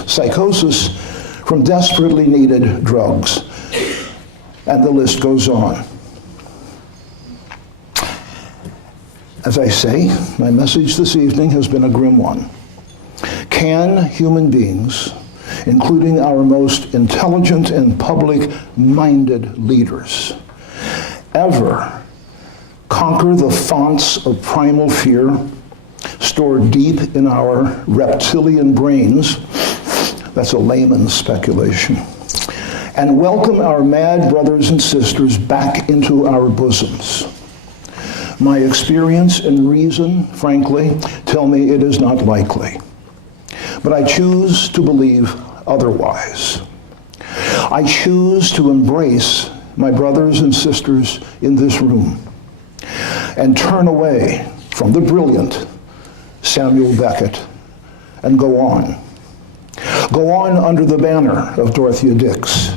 from desperately needed drugs. And the list goes on. As I say, my message this evening has been a grim one. Can human beings, including our most intelligent and public-minded leaders, ever conquer the fonts of primal fear stored deep in our reptilian brains, that's a layman's speculation, and welcome our mad brothers and sisters back into our bosoms. My experience and reason, frankly, tell me it is not likely. But I choose to believe otherwise. I choose to embrace my brothers and sisters in this room and turn away from the brilliant Samuel Beckett and go on. Go on under the banner of Dorothea Dix,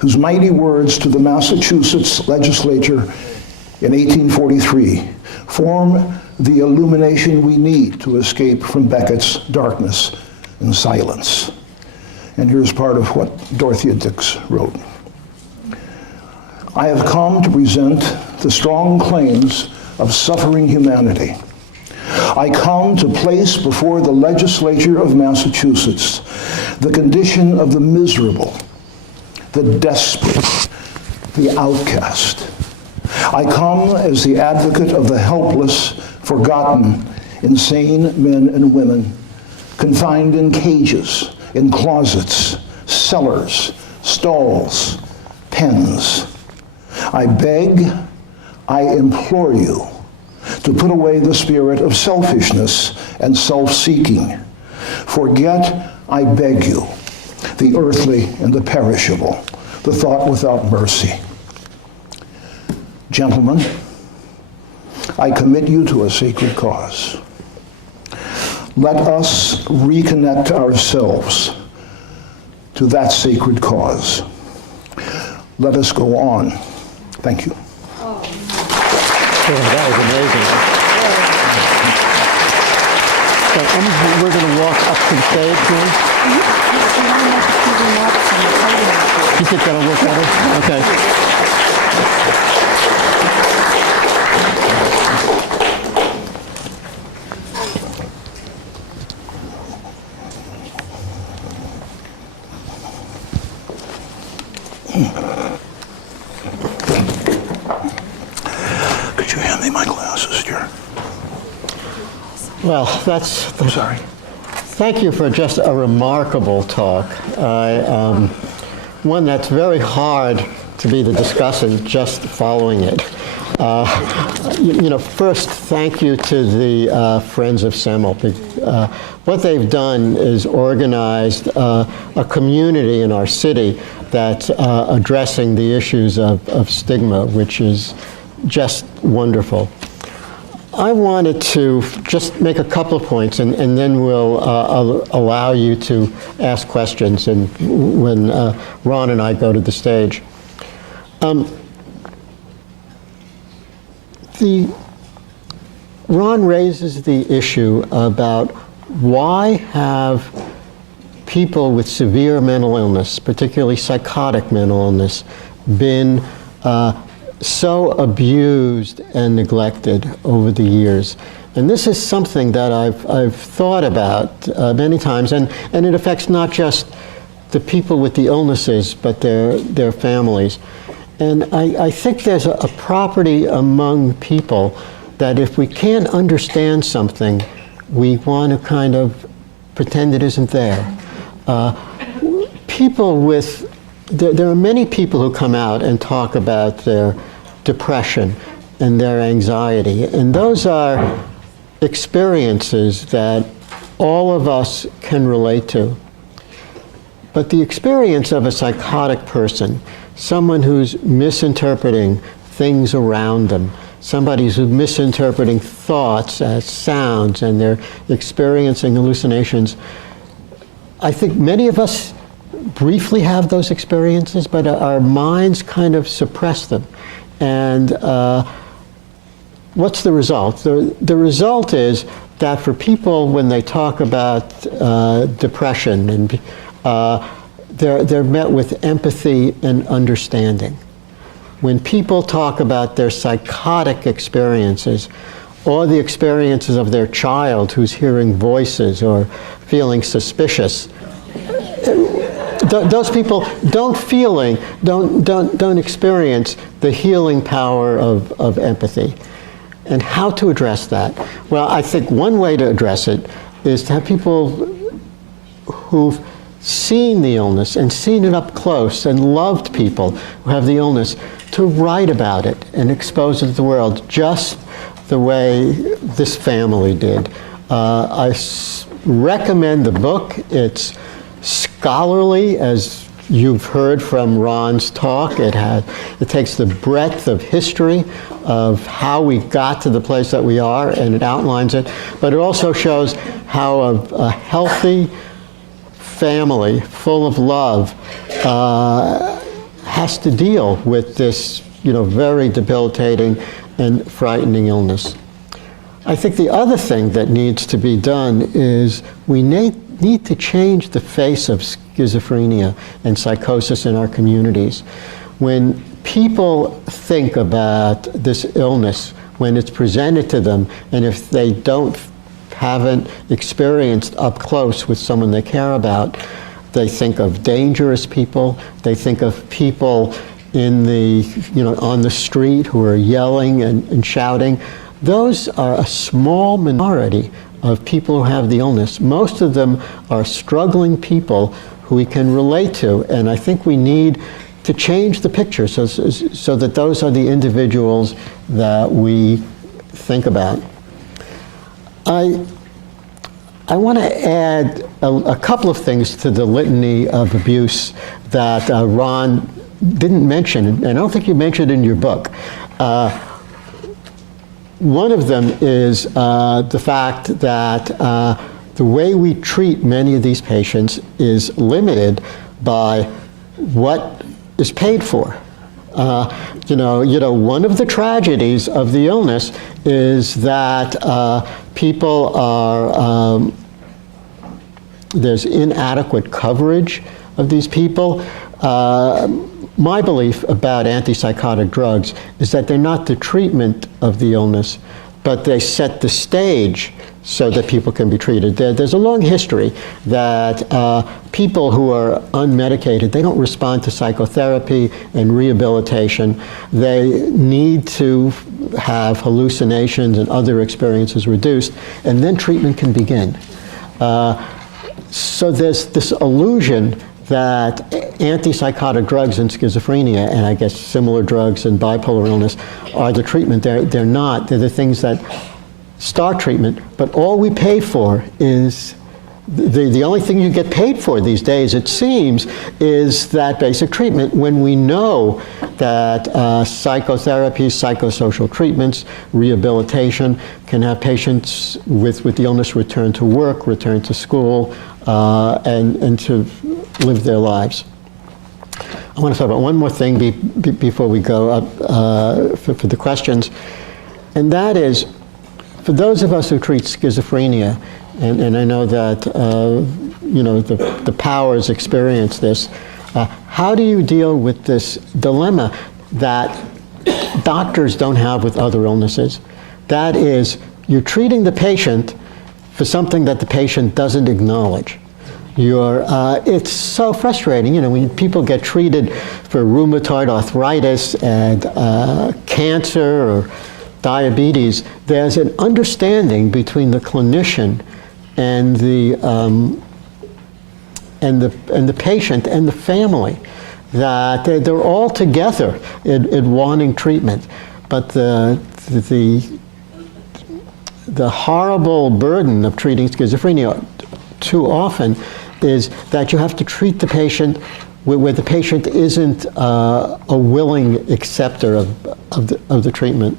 whose mighty words to the Massachusetts legislature in 1843 form the illumination we need to escape from Beckett's darkness and silence. And here's part of what Dorothea Dix wrote. I have come to present the strong claims of suffering humanity. I come to place before the legislature of Massachusetts the condition of the miserable, the desperate, the outcast. I come as the advocate of the helpless, forgotten, insane men and women, confined in cages, in closets, cellars, stalls, pens. I beg, I implore you to put away the spirit of selfishness and self-seeking. Forget, I beg you, the earthly and the perishable, the thought without mercy. Gentlemen, I commit you to a sacred cause. Let us reconnect ourselves to that sacred cause. Let us go on. Thank you. Oh, that was amazing. So we're going to walk up to the stage now. You think that'll work better? Okay. Could you hand me my glasses, dear? Well, I'm sorry. Thank you for just a remarkable talk. One that's very hard to be the discussant just following it. First, thank you to the Friends of Semel. What they've done is organized a community in our city that's addressing the issues of stigma, which is just wonderful. I wanted to just make a couple of points, and then we'll allow you to ask questions and when Ron and I go to the stage. Ron raises the issue about why have people with severe mental illness, particularly psychotic mental illness, been so abused and neglected over the years. And this is something that I've thought about many times, and it affects not just the people with the illnesses, but their families. And I think there's a property among people that if we can't understand something, we want to kind of pretend it isn't there. There are many people who come out and talk about their depression and their anxiety, and those are experiences that all of us can relate to. But the experience of a psychotic person, someone who's misinterpreting things around them, somebody who's misinterpreting thoughts as sounds, and they're experiencing hallucinations, I think many of us briefly have those experiences, but our minds kind of suppress them. And what's the result? The result is that for people, when they talk about depression, and they're met with empathy and understanding. When people talk about their psychotic experiences, or the experiences of their child who's hearing voices or feeling suspicious, those people don't experience the healing power of empathy. And how to address that? Well, I think one way to address it is to have people who've seen the illness and seen it up close and loved people who have the illness to write about it and expose it to the world just the way this family did. I recommend the book. It's scholarly, as you've heard from Ron's talk. It takes the breadth of history of how we got to the place that we are, and it outlines it. But it also shows how a healthy family full of love has to deal with this, very debilitating and frightening illness. I think the other thing that needs to be done is we need to change the face of schizophrenia and psychosis in our communities. When people think about this illness, when it's presented to them, and if they haven't experienced up close with someone they care about, they think of dangerous people, they think of people on the street who are yelling and shouting. Those are a small minority of people who have the illness. Most of them are struggling people who we can relate to, and I think we need to change the picture so that those are the individuals that we think about. I want to add a couple of things to the litany of abuse that Ron didn't mention, and I don't think you mentioned in your book. One of them is the fact that the way we treat many of these patients is limited by what is paid for. One of the tragedies of the illness is that people are, there's inadequate coverage of these people. My belief about antipsychotic drugs is that they're not the treatment of the illness, but they set the stage so that people can be treated. There's a long history that people who are unmedicated, they don't respond to psychotherapy and rehabilitation. They need to have hallucinations and other experiences reduced, and then treatment can begin. So there's this illusion that antipsychotic drugs in schizophrenia, and I guess similar drugs in bipolar illness, are the treatment. They're not. They're the things that start treatment, but all we pay for is, the only thing you get paid for these days, it seems, is that basic treatment, when we know that psychotherapy, psychosocial treatments, rehabilitation can have patients with the illness return to work, return to school, and to live their lives. I want to talk about one more thing before we go up for the questions, and that is, for those of us who treat schizophrenia, and I know that the powers experience this, how do you deal with this dilemma that doctors don't have with other illnesses? That is, you're treating the patient for something that the patient doesn't acknowledge. It's so frustrating, when people get treated for rheumatoid arthritis and cancer or diabetes. There's an understanding between the clinician and the patient and the family that they're all together in wanting treatment, but the horrible burden of treating schizophrenia too often is that you have to treat the patient where the patient isn't a willing acceptor of the treatment.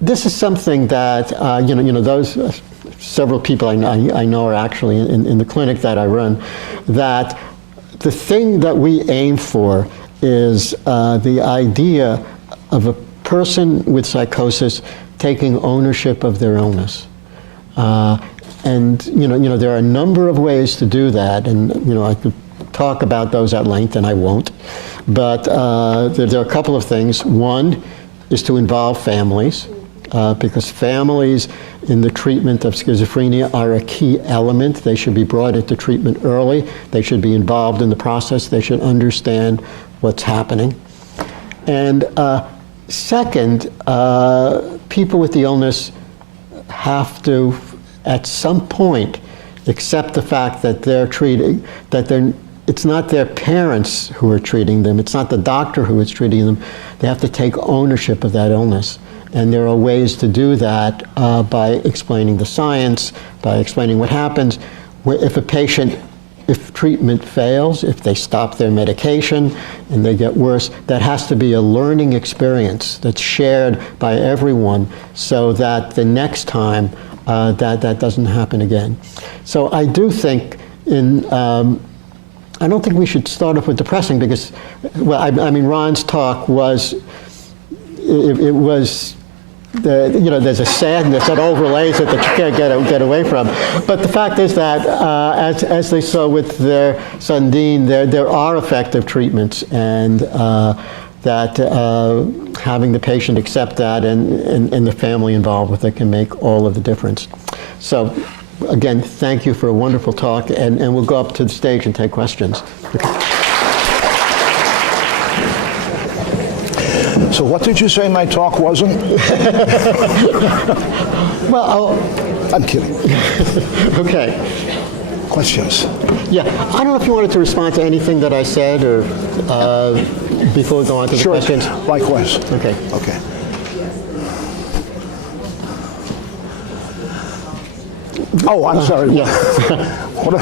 This is something that those several people I know are actually in the clinic that I run, that the thing that we aim for is the idea of a person with psychosis taking ownership of their illness. And there are a number of ways to do that, and I could talk about those at length, and I won't. But there are a couple of things. One is to involve families, because families in the treatment of schizophrenia are a key element. They should be brought into treatment early. They should be involved in the process. They should understand what's happening. And Second, people with the illness have to, at some point, accept the fact that it's not their parents who are treating them, it's not the doctor who is treating them. They have to take ownership of that illness. And there are ways to do that by explaining the science, by explaining what happens. If treatment fails, if they stop their medication and they get worse, that has to be a learning experience that's shared by everyone so that the next time that doesn't happen again. So I do think I don't think we should start off with depressing because, well, I mean, Ron's talk was, it was, there's a sadness that overlays it that you can't get away from. But the fact is that, as they saw with their son Dean, there are effective treatments, and that having the patient accept that and the family involved with it can make all of the difference. So, again, thank you for a wonderful talk, and we'll go up to the stage and take questions. Okay. So what did you say my talk wasn't? Well, I'm kidding. okay. Questions? Yeah, I don't know if you wanted to respond to anything that I said, or before we go on to the questions. Likewise. Okay. Okay. Oh, I'm sorry. Yeah. What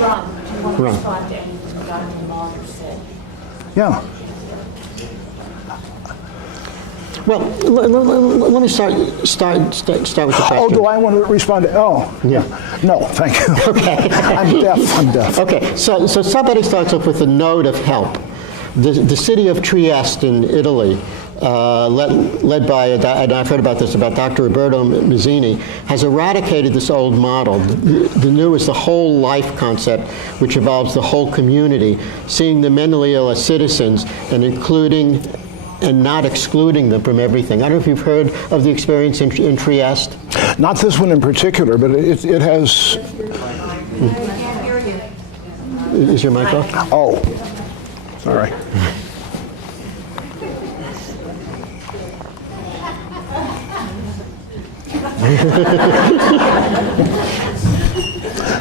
Ron, do you want to Ron. respond to anything Dr. Mulder said? Yeah. Well, let me start with the question. Oh, do I want to respond to? Oh. Yeah. No, thank you. Okay. I'm deaf. Okay, so somebody starts off with a note of help. The city of Trieste in Italy, led by, and I've heard about this, about Dr. Roberto Mazzini, has eradicated this old model. The new is the whole life concept, which involves the whole community, seeing the mentally ill as citizens and including and not excluding them from everything. I don't know if you've heard of the experience in Trieste. Not this one in particular, but it has. Is your mic off? Oh, sorry.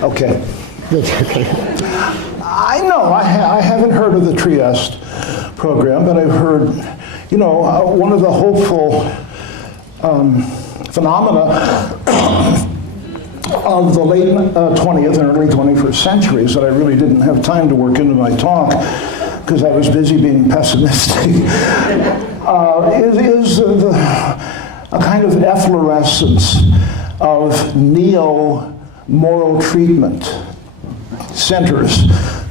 Okay. Okay. I know. I haven't heard of the Trieste program, but I've heard, one of the hopeful phenomena of the late 20th and early 21st centuries that I really didn't have time to work into my talk because I was busy being pessimistic, is a kind of efflorescence of neo-moral treatment centers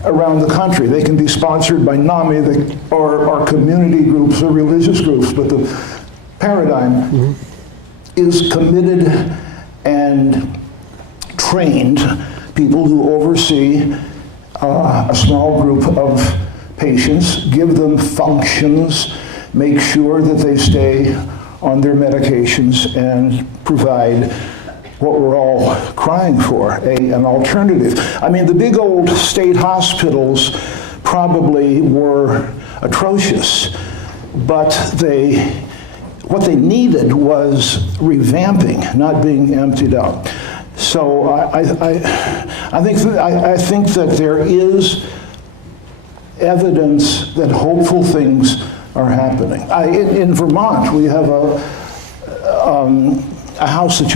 around the country. They can be sponsored by NAMI or community groups or religious groups, but the paradigm is committed and trained people who oversee a small group of patients, give them functions, make sure that they stay on their medications, and provide what we're all crying for, an alternative. I mean, the big old state hospitals probably were atrocious, but what they needed was revamping, not being emptied out. So I think that there is evidence that hopeful things are happening. In Vermont, we have a house that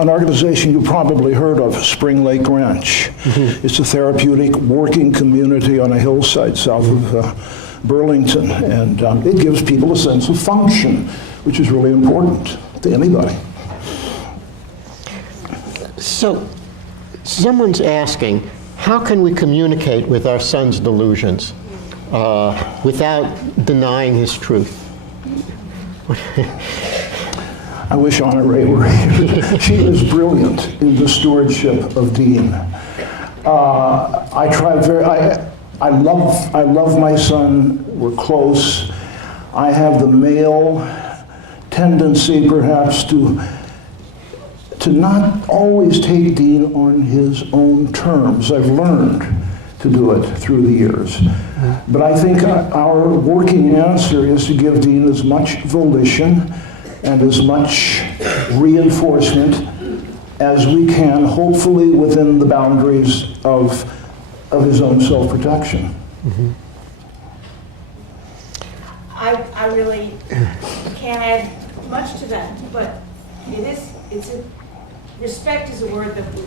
an organization you probably heard of, Spring Lake Ranch. Mm-hmm. It's a therapeutic working community on a hillside south of Burlington, and it gives people a sense of function, which is really important to anybody. So, someone's asking, how can we communicate with our son's delusions without denying his truth? I wish Anna Ray were here. She is brilliant in the stewardship of Dean. I love my son. We're close. I have the male tendency, perhaps, to not always take Dean on his own terms. I've learned to do it through the years. But I think our working answer is to give Dean as much volition and as much reinforcement as we can, hopefully within the boundaries of his own self-protection. I really can't add much to that, but respect is a word that you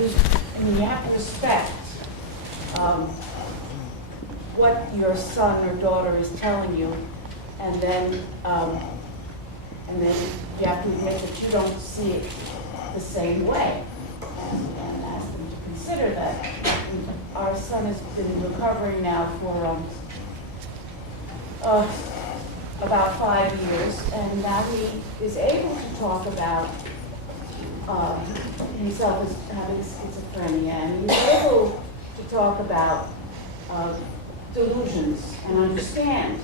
use. I mean, you have to respect what your son or daughter is telling you, and then you have to admit that you don't see it the same way, and ask them to consider that. Our son has been recovering now for about 5 years, and now he is able to talk about himself as having schizophrenia, and he's able to talk about delusions and understand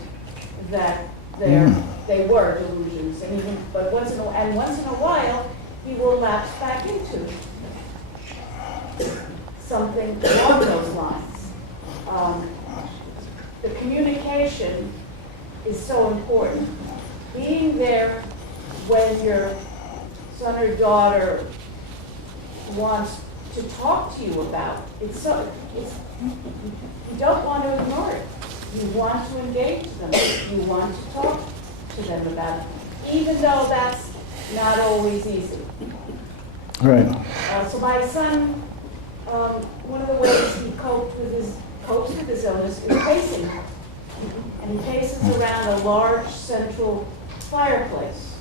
that they were delusions, but once in a while he will lapse back into something along those lines. The communication is so important. Being there when your son or daughter wants to talk to you about it, you don't want to ignore it. You want to engage them. You want to talk to them about it, even though that's not always easy. Right. So my son, one of the ways he copes with his illness is pacing. And he paces around a large central fireplace.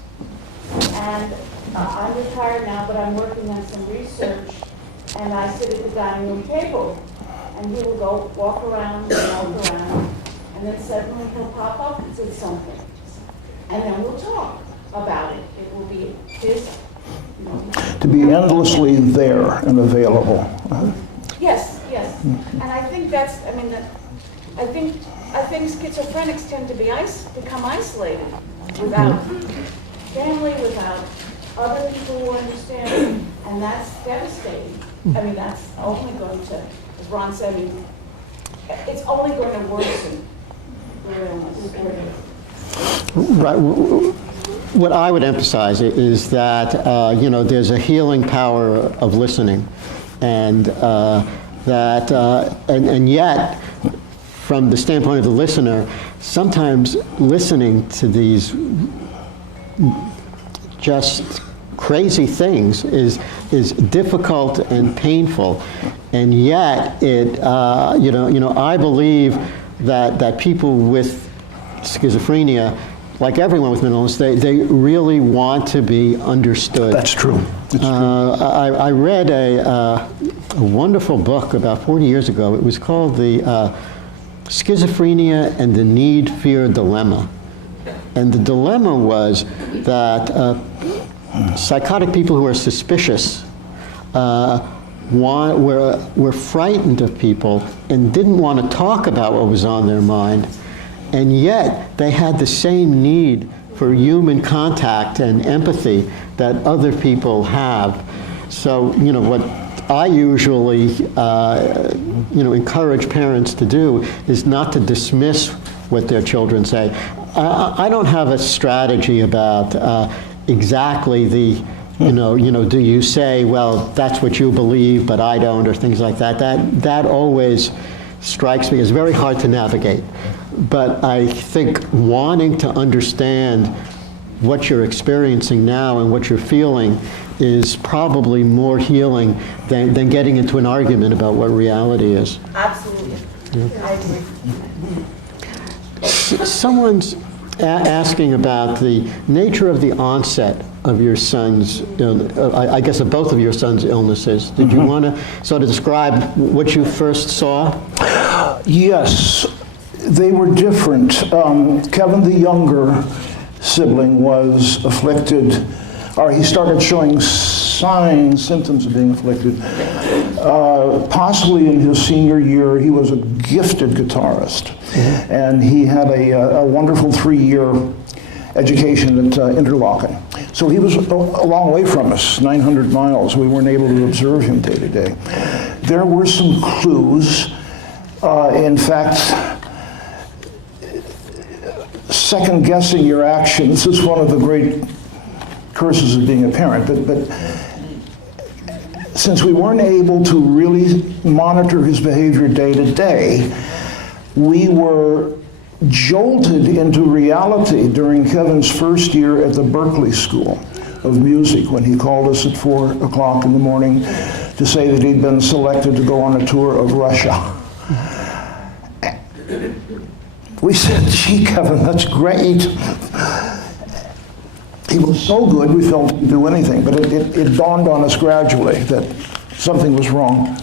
And I'm retired now, but I'm working on some research, and I sit at the dining room table, and he will go walk around, and then suddenly he'll pop up and say something. And then we'll talk about it. It will be his, To be endlessly there and available. Yes. And I think I think schizophrenics tend to become isolated without family, without other people who understand, and that's devastating. I mean, that's only going to, as Ron said, it's only going to worsen their illness. Right. What I would emphasize is that there's a healing power of listening, and yet, from the standpoint of the listener, sometimes listening to these just crazy things is difficult and painful, and yet I believe that people with schizophrenia, like everyone with mental illness, they really want to be understood. That's true. I read a wonderful book about 40 years ago. It was called the Schizophrenia and the Need-Fear Dilemma. And the dilemma was that psychotic people who are suspicious were frightened of people and didn't want to talk about what was on their mind. And yet they had the same need for human contact and empathy that other people have. So, what I usually, encourage parents to do is not to dismiss what their children say. I don't have a strategy about exactly the, do you say, well, that's what you believe, but I don't, or things like that. That always strikes me as very hard to navigate. But I think wanting to understand what you're experiencing now and what you're feeling is probably more healing than getting into an argument about what reality is. Absolutely. Yeah. I agree. Someone's asking about the nature of the onset of your son's, I guess of both of your son's illnesses. Did you want to sort of describe what you first saw? Yes, they were different. Kevin, the younger sibling, was afflicted, or he started showing symptoms of being afflicted. Possibly in his senior year. He was a gifted guitarist, and he had a wonderful 3-year education at Interlochen. So he was a long way from us, 900 miles. We weren't able to observe him day to day. There were some clues In fact, second guessing your actions is one of the great curses of being a parent. But since we weren't able to really monitor his behavior day to day, we were jolted into reality during Kevin's first year at the Berkeley School of Music, when he called us at 4 o'clock in the morning to say that he'd been selected to go on a tour of Russia. We said, gee, Kevin, that's great. He was so good, we felt he could do anything, but it dawned on us gradually that something was wrong.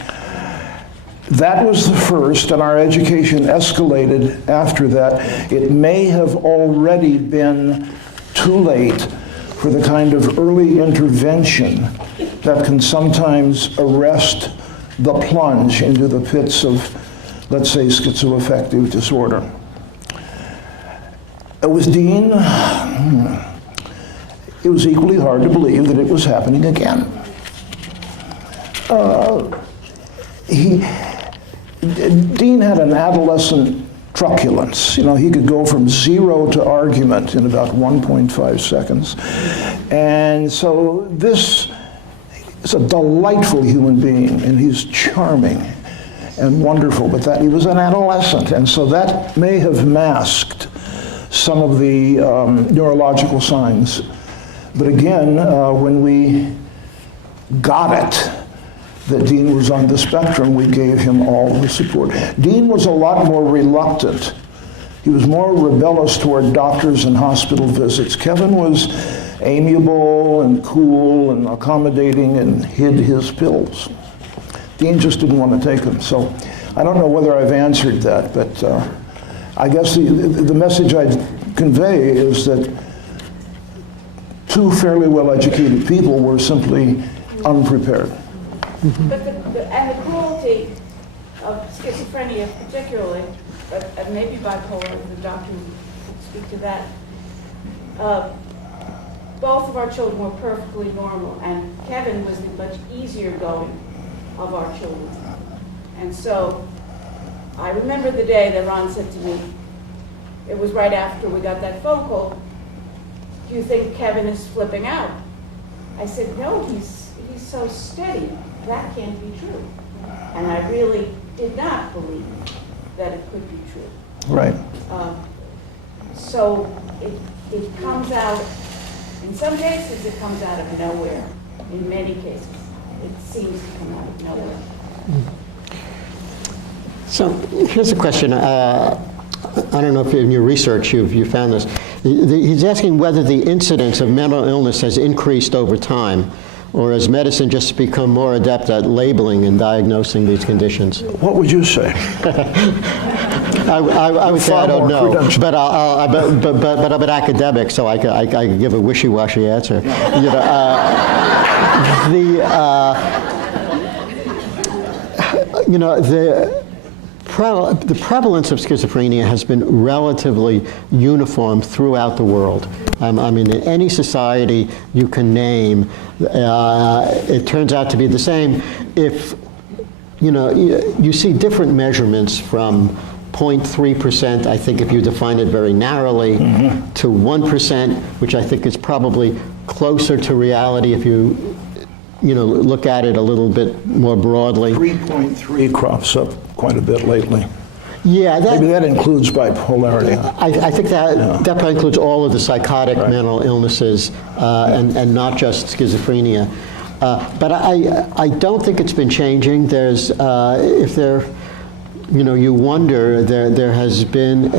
That was the first, and our education escalated after that. It may have already been too late for the kind of early intervention that can sometimes arrest the plunge into the pits of, let's say, schizoaffective disorder. With Dean, it was equally hard to believe that it was happening again. Dean had an adolescent truculence. You know, he could go from 0 to argument in about 1.5 seconds. And so this is a delightful human being, and he's charming and wonderful, but that he was an adolescent, and so that may have masked some of the neurological signs. But again, when we got it, that Dean was on the spectrum, we gave him all the support. Dean was a lot more reluctant. He was more rebellious toward doctors and hospital visits. Kevin was amiable and cool and accommodating and hid his pills. Dean just didn't want to take them. So I don't know whether I've answered that, but I guess the message I'd convey is that two fairly well-educated people were simply unprepared. But the cruelty of schizophrenia particularly, and maybe bipolar, the doctor could speak to that, both of our children were perfectly normal, and Kevin was the much easier going of our children. And so I remember the day that Ron said to me, it was right after we got that phone call, do you think Kevin is flipping out? I said, no, he's so steady. That can't be true. And I really did not believe that it could be true. Right. So it comes out, in some cases it comes out of nowhere. In many cases, it seems to come out of nowhere. So here's a question. I don't know if in your research you found this. He's asking whether the incidence of mental illness has increased over time, or has medicine just become more adept at labeling and diagnosing these conditions? What would you say? I would say I don't know, but I'm an academic, so I could give a wishy-washy answer. You know, the prevalence of schizophrenia has been relatively uniform throughout the world. I mean, in any society you can name, it turns out to be the same. If, you know, you see different measurements from 0.3%, I think if you define it very narrowly, to 1%, which I think is probably closer to reality if you look at it a little bit more broadly. 3.3 crops up quite a bit lately. Yeah, maybe that includes bipolarity. I think that probably includes all of the psychotic mental illnesses and not just schizophrenia. But I don't think it's been changing. There's if there, you wonder, there has been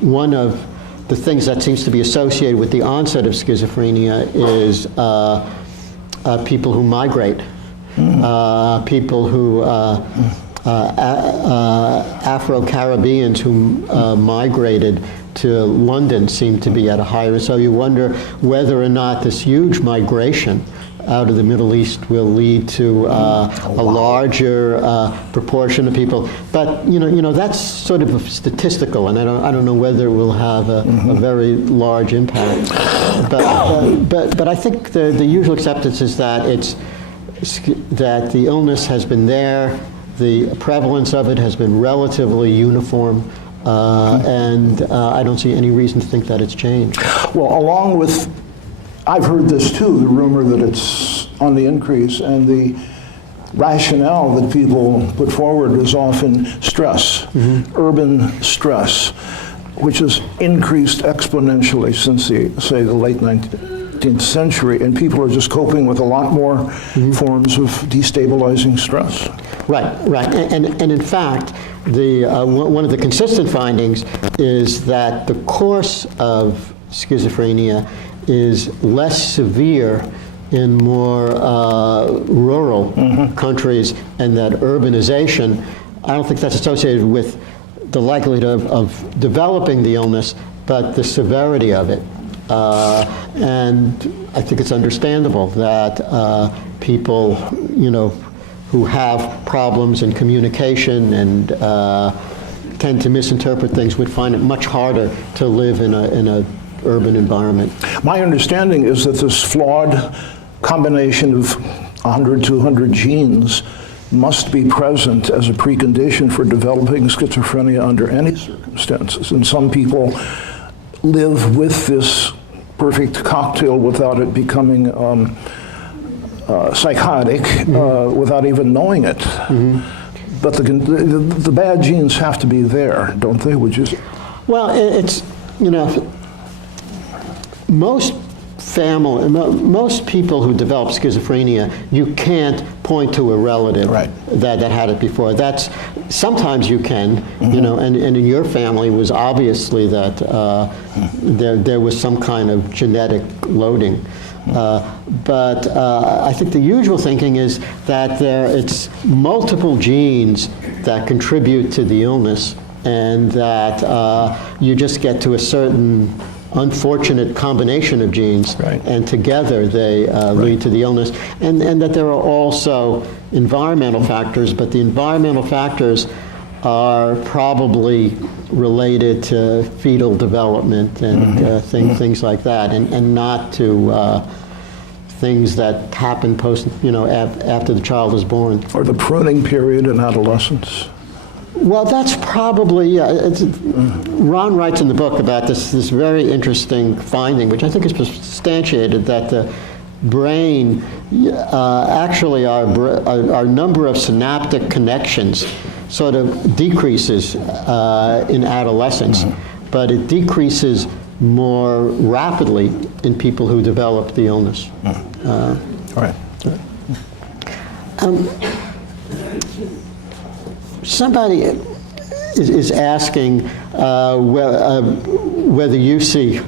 one of the things that seems to be associated with the onset of schizophrenia is people who migrate, people who, Afro-Caribbeans who migrated to London seem to be at a higher, so you wonder whether or not this huge migration out of the Middle East will lead to a larger proportion of people. But that's sort of statistical, and I don't know whether it will have a very large impact. But I think the usual acceptance is that that the illness has been there. the prevalence of it has been relatively uniform, and I don't see any reason to think that it's changed. Well, along with, I've heard this too, the rumor that it's on the increase, and the rationale that people put forward is often stress, urban stress, which has increased exponentially since say the late 19th century, and people are just coping with a lot more forms of destabilizing stress. Right. And in fact, one of the consistent findings is that the course of schizophrenia is less severe in more rural countries, and that urbanization, I don't think that's associated with the likelihood of developing the illness, but the severity of it. And I think it's understandable that people, who have problems in communication and tend to misinterpret things would find it much harder to live in a urban environment. My understanding is that this flawed combination of 100, 200 genes must be present as a precondition for developing schizophrenia under any circumstances. And some people live with this perfect cocktail without it becoming psychotic, without even knowing it. But the bad genes have to be there, don't they? Would you say? Well, it's, most people who develop schizophrenia, you can't point to a relative that had it before. Sometimes you can, and in your family was obviously that there was some kind of genetic loading. But I think the usual thinking is that it's multiple genes that contribute to the illness, and that you just get to a certain unfortunate combination of genes, and together they lead to the illness, and that there are also environmental factors, but the environmental factors are probably related to fetal development and things like that, and not to things that happen after the child is born. Or the pruning period in adolescence. Well, that's probably, Ron writes in the book about this very interesting finding, which I think is substantiated, that the brain, actually our number of synaptic connections sort of decreases in adolescence, but it decreases more rapidly in people who develop the illness. Somebody is asking whether you see,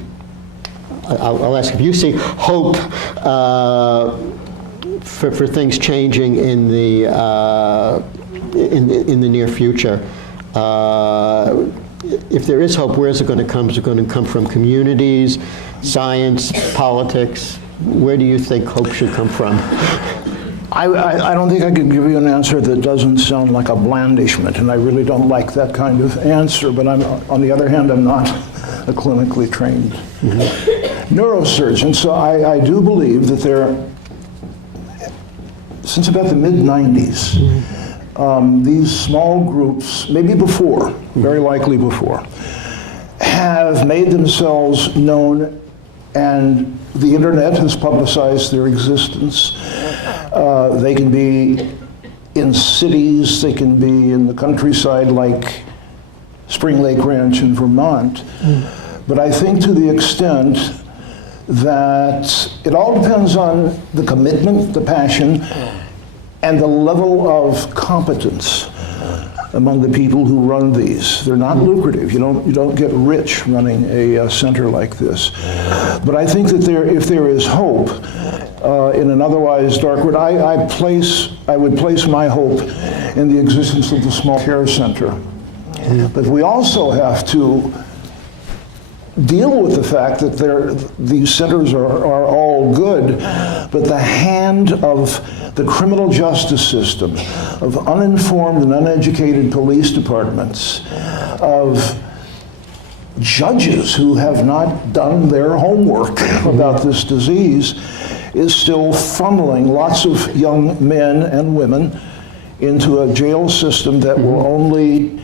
I'll ask if you see hope for things changing in the near future. If there is hope, where is it going to come? Is it going to come from communities, science, politics? Where do you think hope should come from? I don't think I could give you an answer that doesn't sound like a blandishment, and I really don't like that kind of answer, but on the other hand, I'm not a clinically trained neurosurgeon, so I do believe that since about the mid-90s, these small groups, maybe before, very likely before, have made themselves known, and the internet has publicized their existence. They can be in cities, they can be in the countryside like Spring Lake Ranch in Vermont. But I think to the extent that it all depends on the commitment, the passion, and the level of competence among the people who run these. They're not lucrative. You don't get rich running a center like this. But I think that if there is hope in an otherwise dark world, I would place my hope in the existence of the small care center. But we also have to deal with the fact that these centers are all good, but the hand of the criminal justice system, of uninformed and uneducated police departments, of judges who have not done their homework about this disease, is still funneling lots of young men and women into a jail system that will only,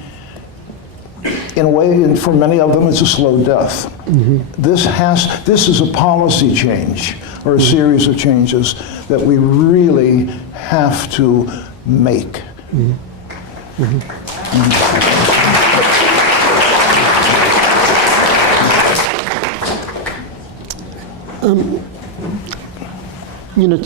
in a way, and for many of them, it's a slow death. This is a policy change, or a series of changes that we really have to make. You know,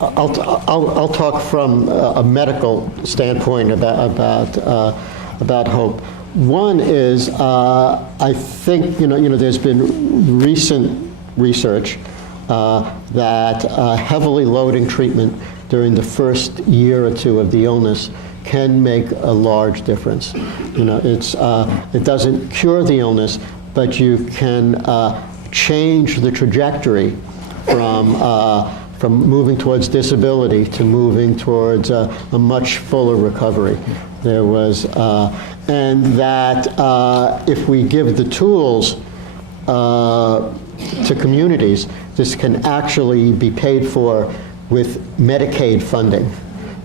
I'll talk from a medical standpoint about hope. One is, I think, there's been recent research that heavily loading treatment during the first year or two of the illness can make a large difference. It doesn't cure the illness, but you can change the trajectory from moving towards disability to moving towards a much fuller recovery. There was, and that if we give the tools to communities, this can actually be paid for with Medicaid funding.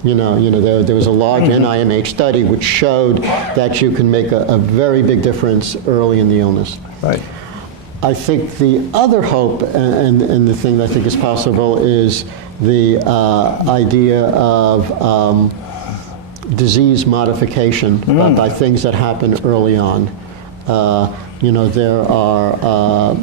There was a large NIMH study which showed that you can make a very big difference early in the illness. Right. I think the other hope, and the thing that I think is possible, is the idea of disease modification by things that happen early on. There are,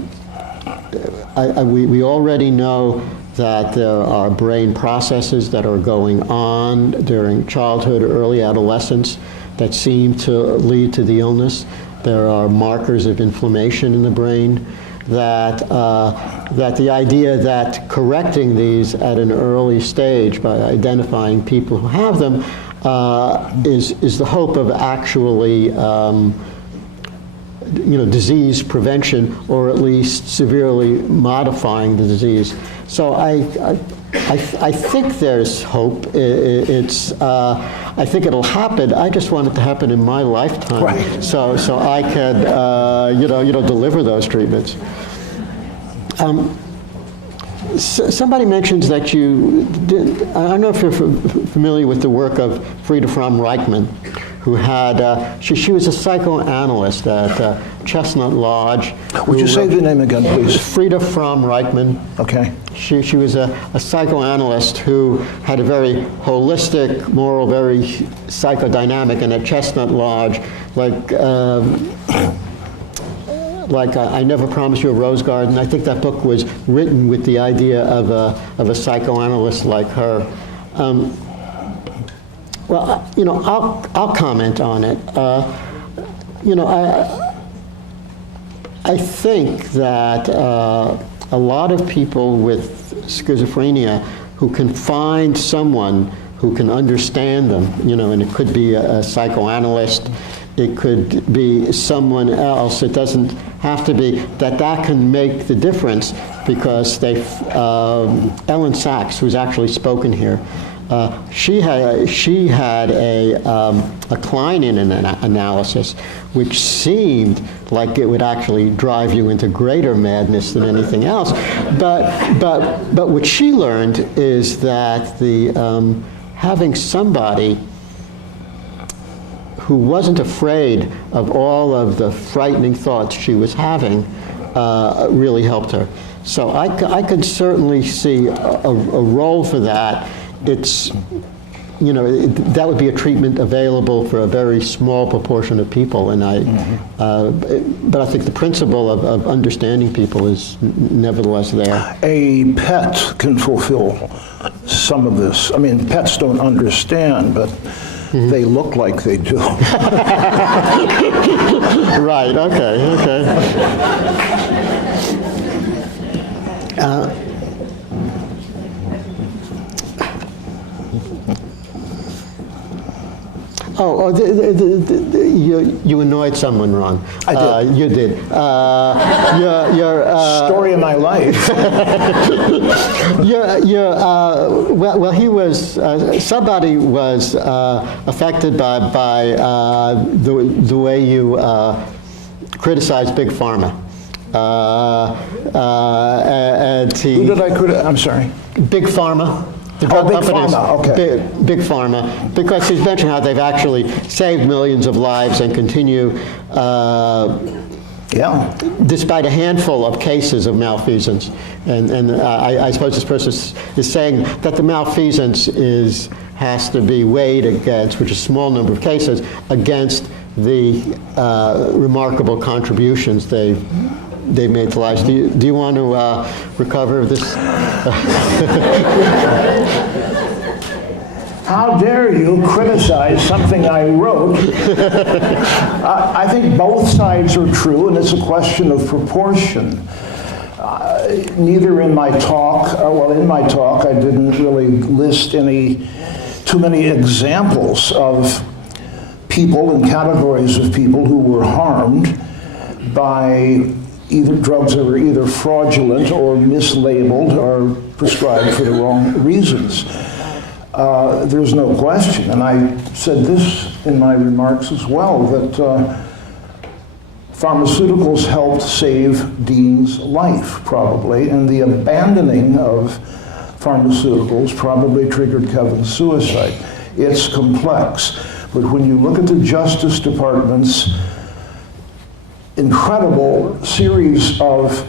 we already know that there are brain processes that are going on during childhood or early adolescence that seem to lead to the illness. There are markers of inflammation in the brain, that the idea that correcting these at an early stage by identifying people who have them is the hope of actually disease prevention, or at least severely modifying the disease. So I think there's hope. I think it'll happen. I just want it to happen in my lifetime, right. so I can deliver those treatments. Somebody mentions that you did, I don't know if you're familiar with the work of Frida Fromm-Reichmann, who had, she was a psychoanalyst at Chestnut Lodge. Would you say the name again, please? Frida Fromm-Reichmann. Okay. She was a psychoanalyst who had a very holistic, moral, very psychodynamic, and at Chestnut Lodge, like I Never Promised You a Rose Garden. I think that book was written with the idea of a psychoanalyst like her. Well, I'll comment on it. I think that a lot of people with schizophrenia who can find someone who can understand them, and it could be a psychoanalyst, it could be someone else. It doesn't have to be that can make the difference, because Ellen Sachs, who's actually spoken here, she had a Kleinian analysis, which seemed like it would actually drive you into greater madness than anything else. But what she learned is that having somebody who wasn't afraid of all of the frightening thoughts she was having really helped her. So I could certainly see a role for that. It's, that would be a treatment available for a very small proportion of people, and but I think the principle of understanding people is nevertheless there. A pet can fulfill some of this. I mean, pets don't understand, but they look like they do. Right, okay. You annoyed someone, Ron. I did. You did. Story of my life. Well, he was, somebody was affected by the way you criticize Big Pharma. And Who did I criticize? I'm sorry. Big Pharma. The drug Big companies, Pharma, okay. big Pharma, because he's mentioned how they've actually saved millions of lives and continue, Yeah. despite a handful of cases of malfeasance. And I suppose this person is saying that the malfeasance has to be weighed against, which is a small number of cases, against the remarkable contributions they've made to lives. Do you want to recover this? How dare you criticize something I wrote? I think both sides are true, and it's a question of proportion. Neither in my talk, in my talk I didn't really list too many examples of people and categories of people who were harmed by either drugs that were either fraudulent or mislabeled or prescribed for the wrong reasons. There's no question, and I said this in my remarks as well, that pharmaceuticals helped save Dean's life, probably, and the abandoning of pharmaceuticals probably triggered Kevin's suicide. It's complex, but when you look at the Justice Department's incredible series of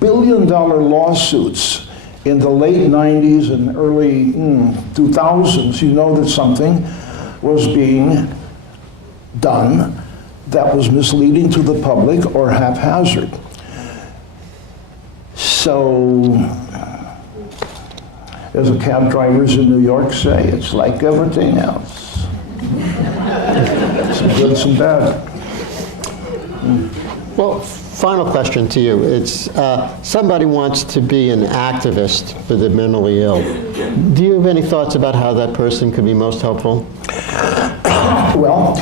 billion-dollar lawsuits in the late 90s and early 2000s, you know that something was being done that was misleading to the public or haphazard. So, as the cab drivers in New York say, it's like everything else. Some good, some bad. Well, final question to you. It's somebody wants to be an activist for the mentally ill. Do you have any thoughts about how that person could be most helpful? Well,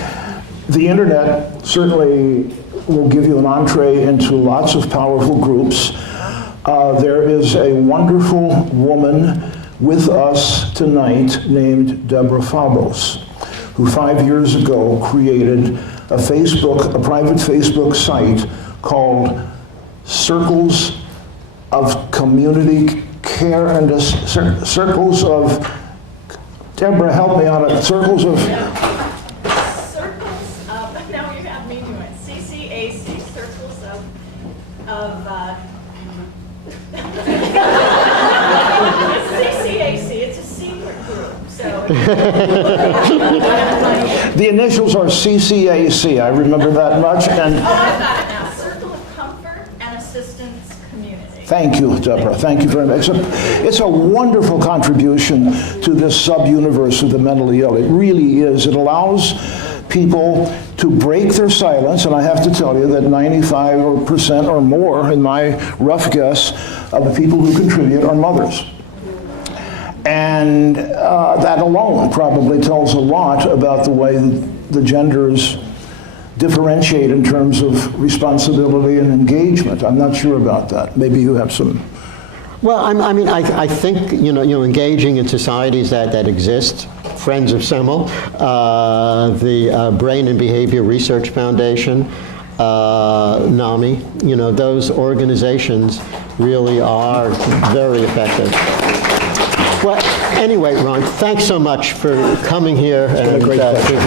the internet certainly will give you an entree into lots of powerful groups. There is a wonderful woman with us tonight named Deborah Fabos, who 5 years ago created a private Facebook site called Circles of Community Care and Circles of, Deborah, help me on it, Circles of, now you have me doing it, CCAC, Circles CCAC, it's a secret group, so. the initials are CCAC, I remember that much, and Oh, I've got it now, Circle of Comfort and Assistance Community. thank you, Deborah. Thank you very much. It's a wonderful contribution to this sub-universe of the mentally ill. It really is. It allows people to break their silence, and I have to tell you that 95% or more, in my rough guess, of the people who contribute are mothers. And that alone probably tells a lot about the way the genders differentiate in terms of responsibility and engagement. I'm not sure about that. Maybe you have some. Well, I think engaging in societies that exist. Friends of Semmel, the Brain and Behavior Research Foundation, NAMI. Those organizations really are very effective. Well, anyway, Ron, thanks so much for coming here. It's been a great pleasure.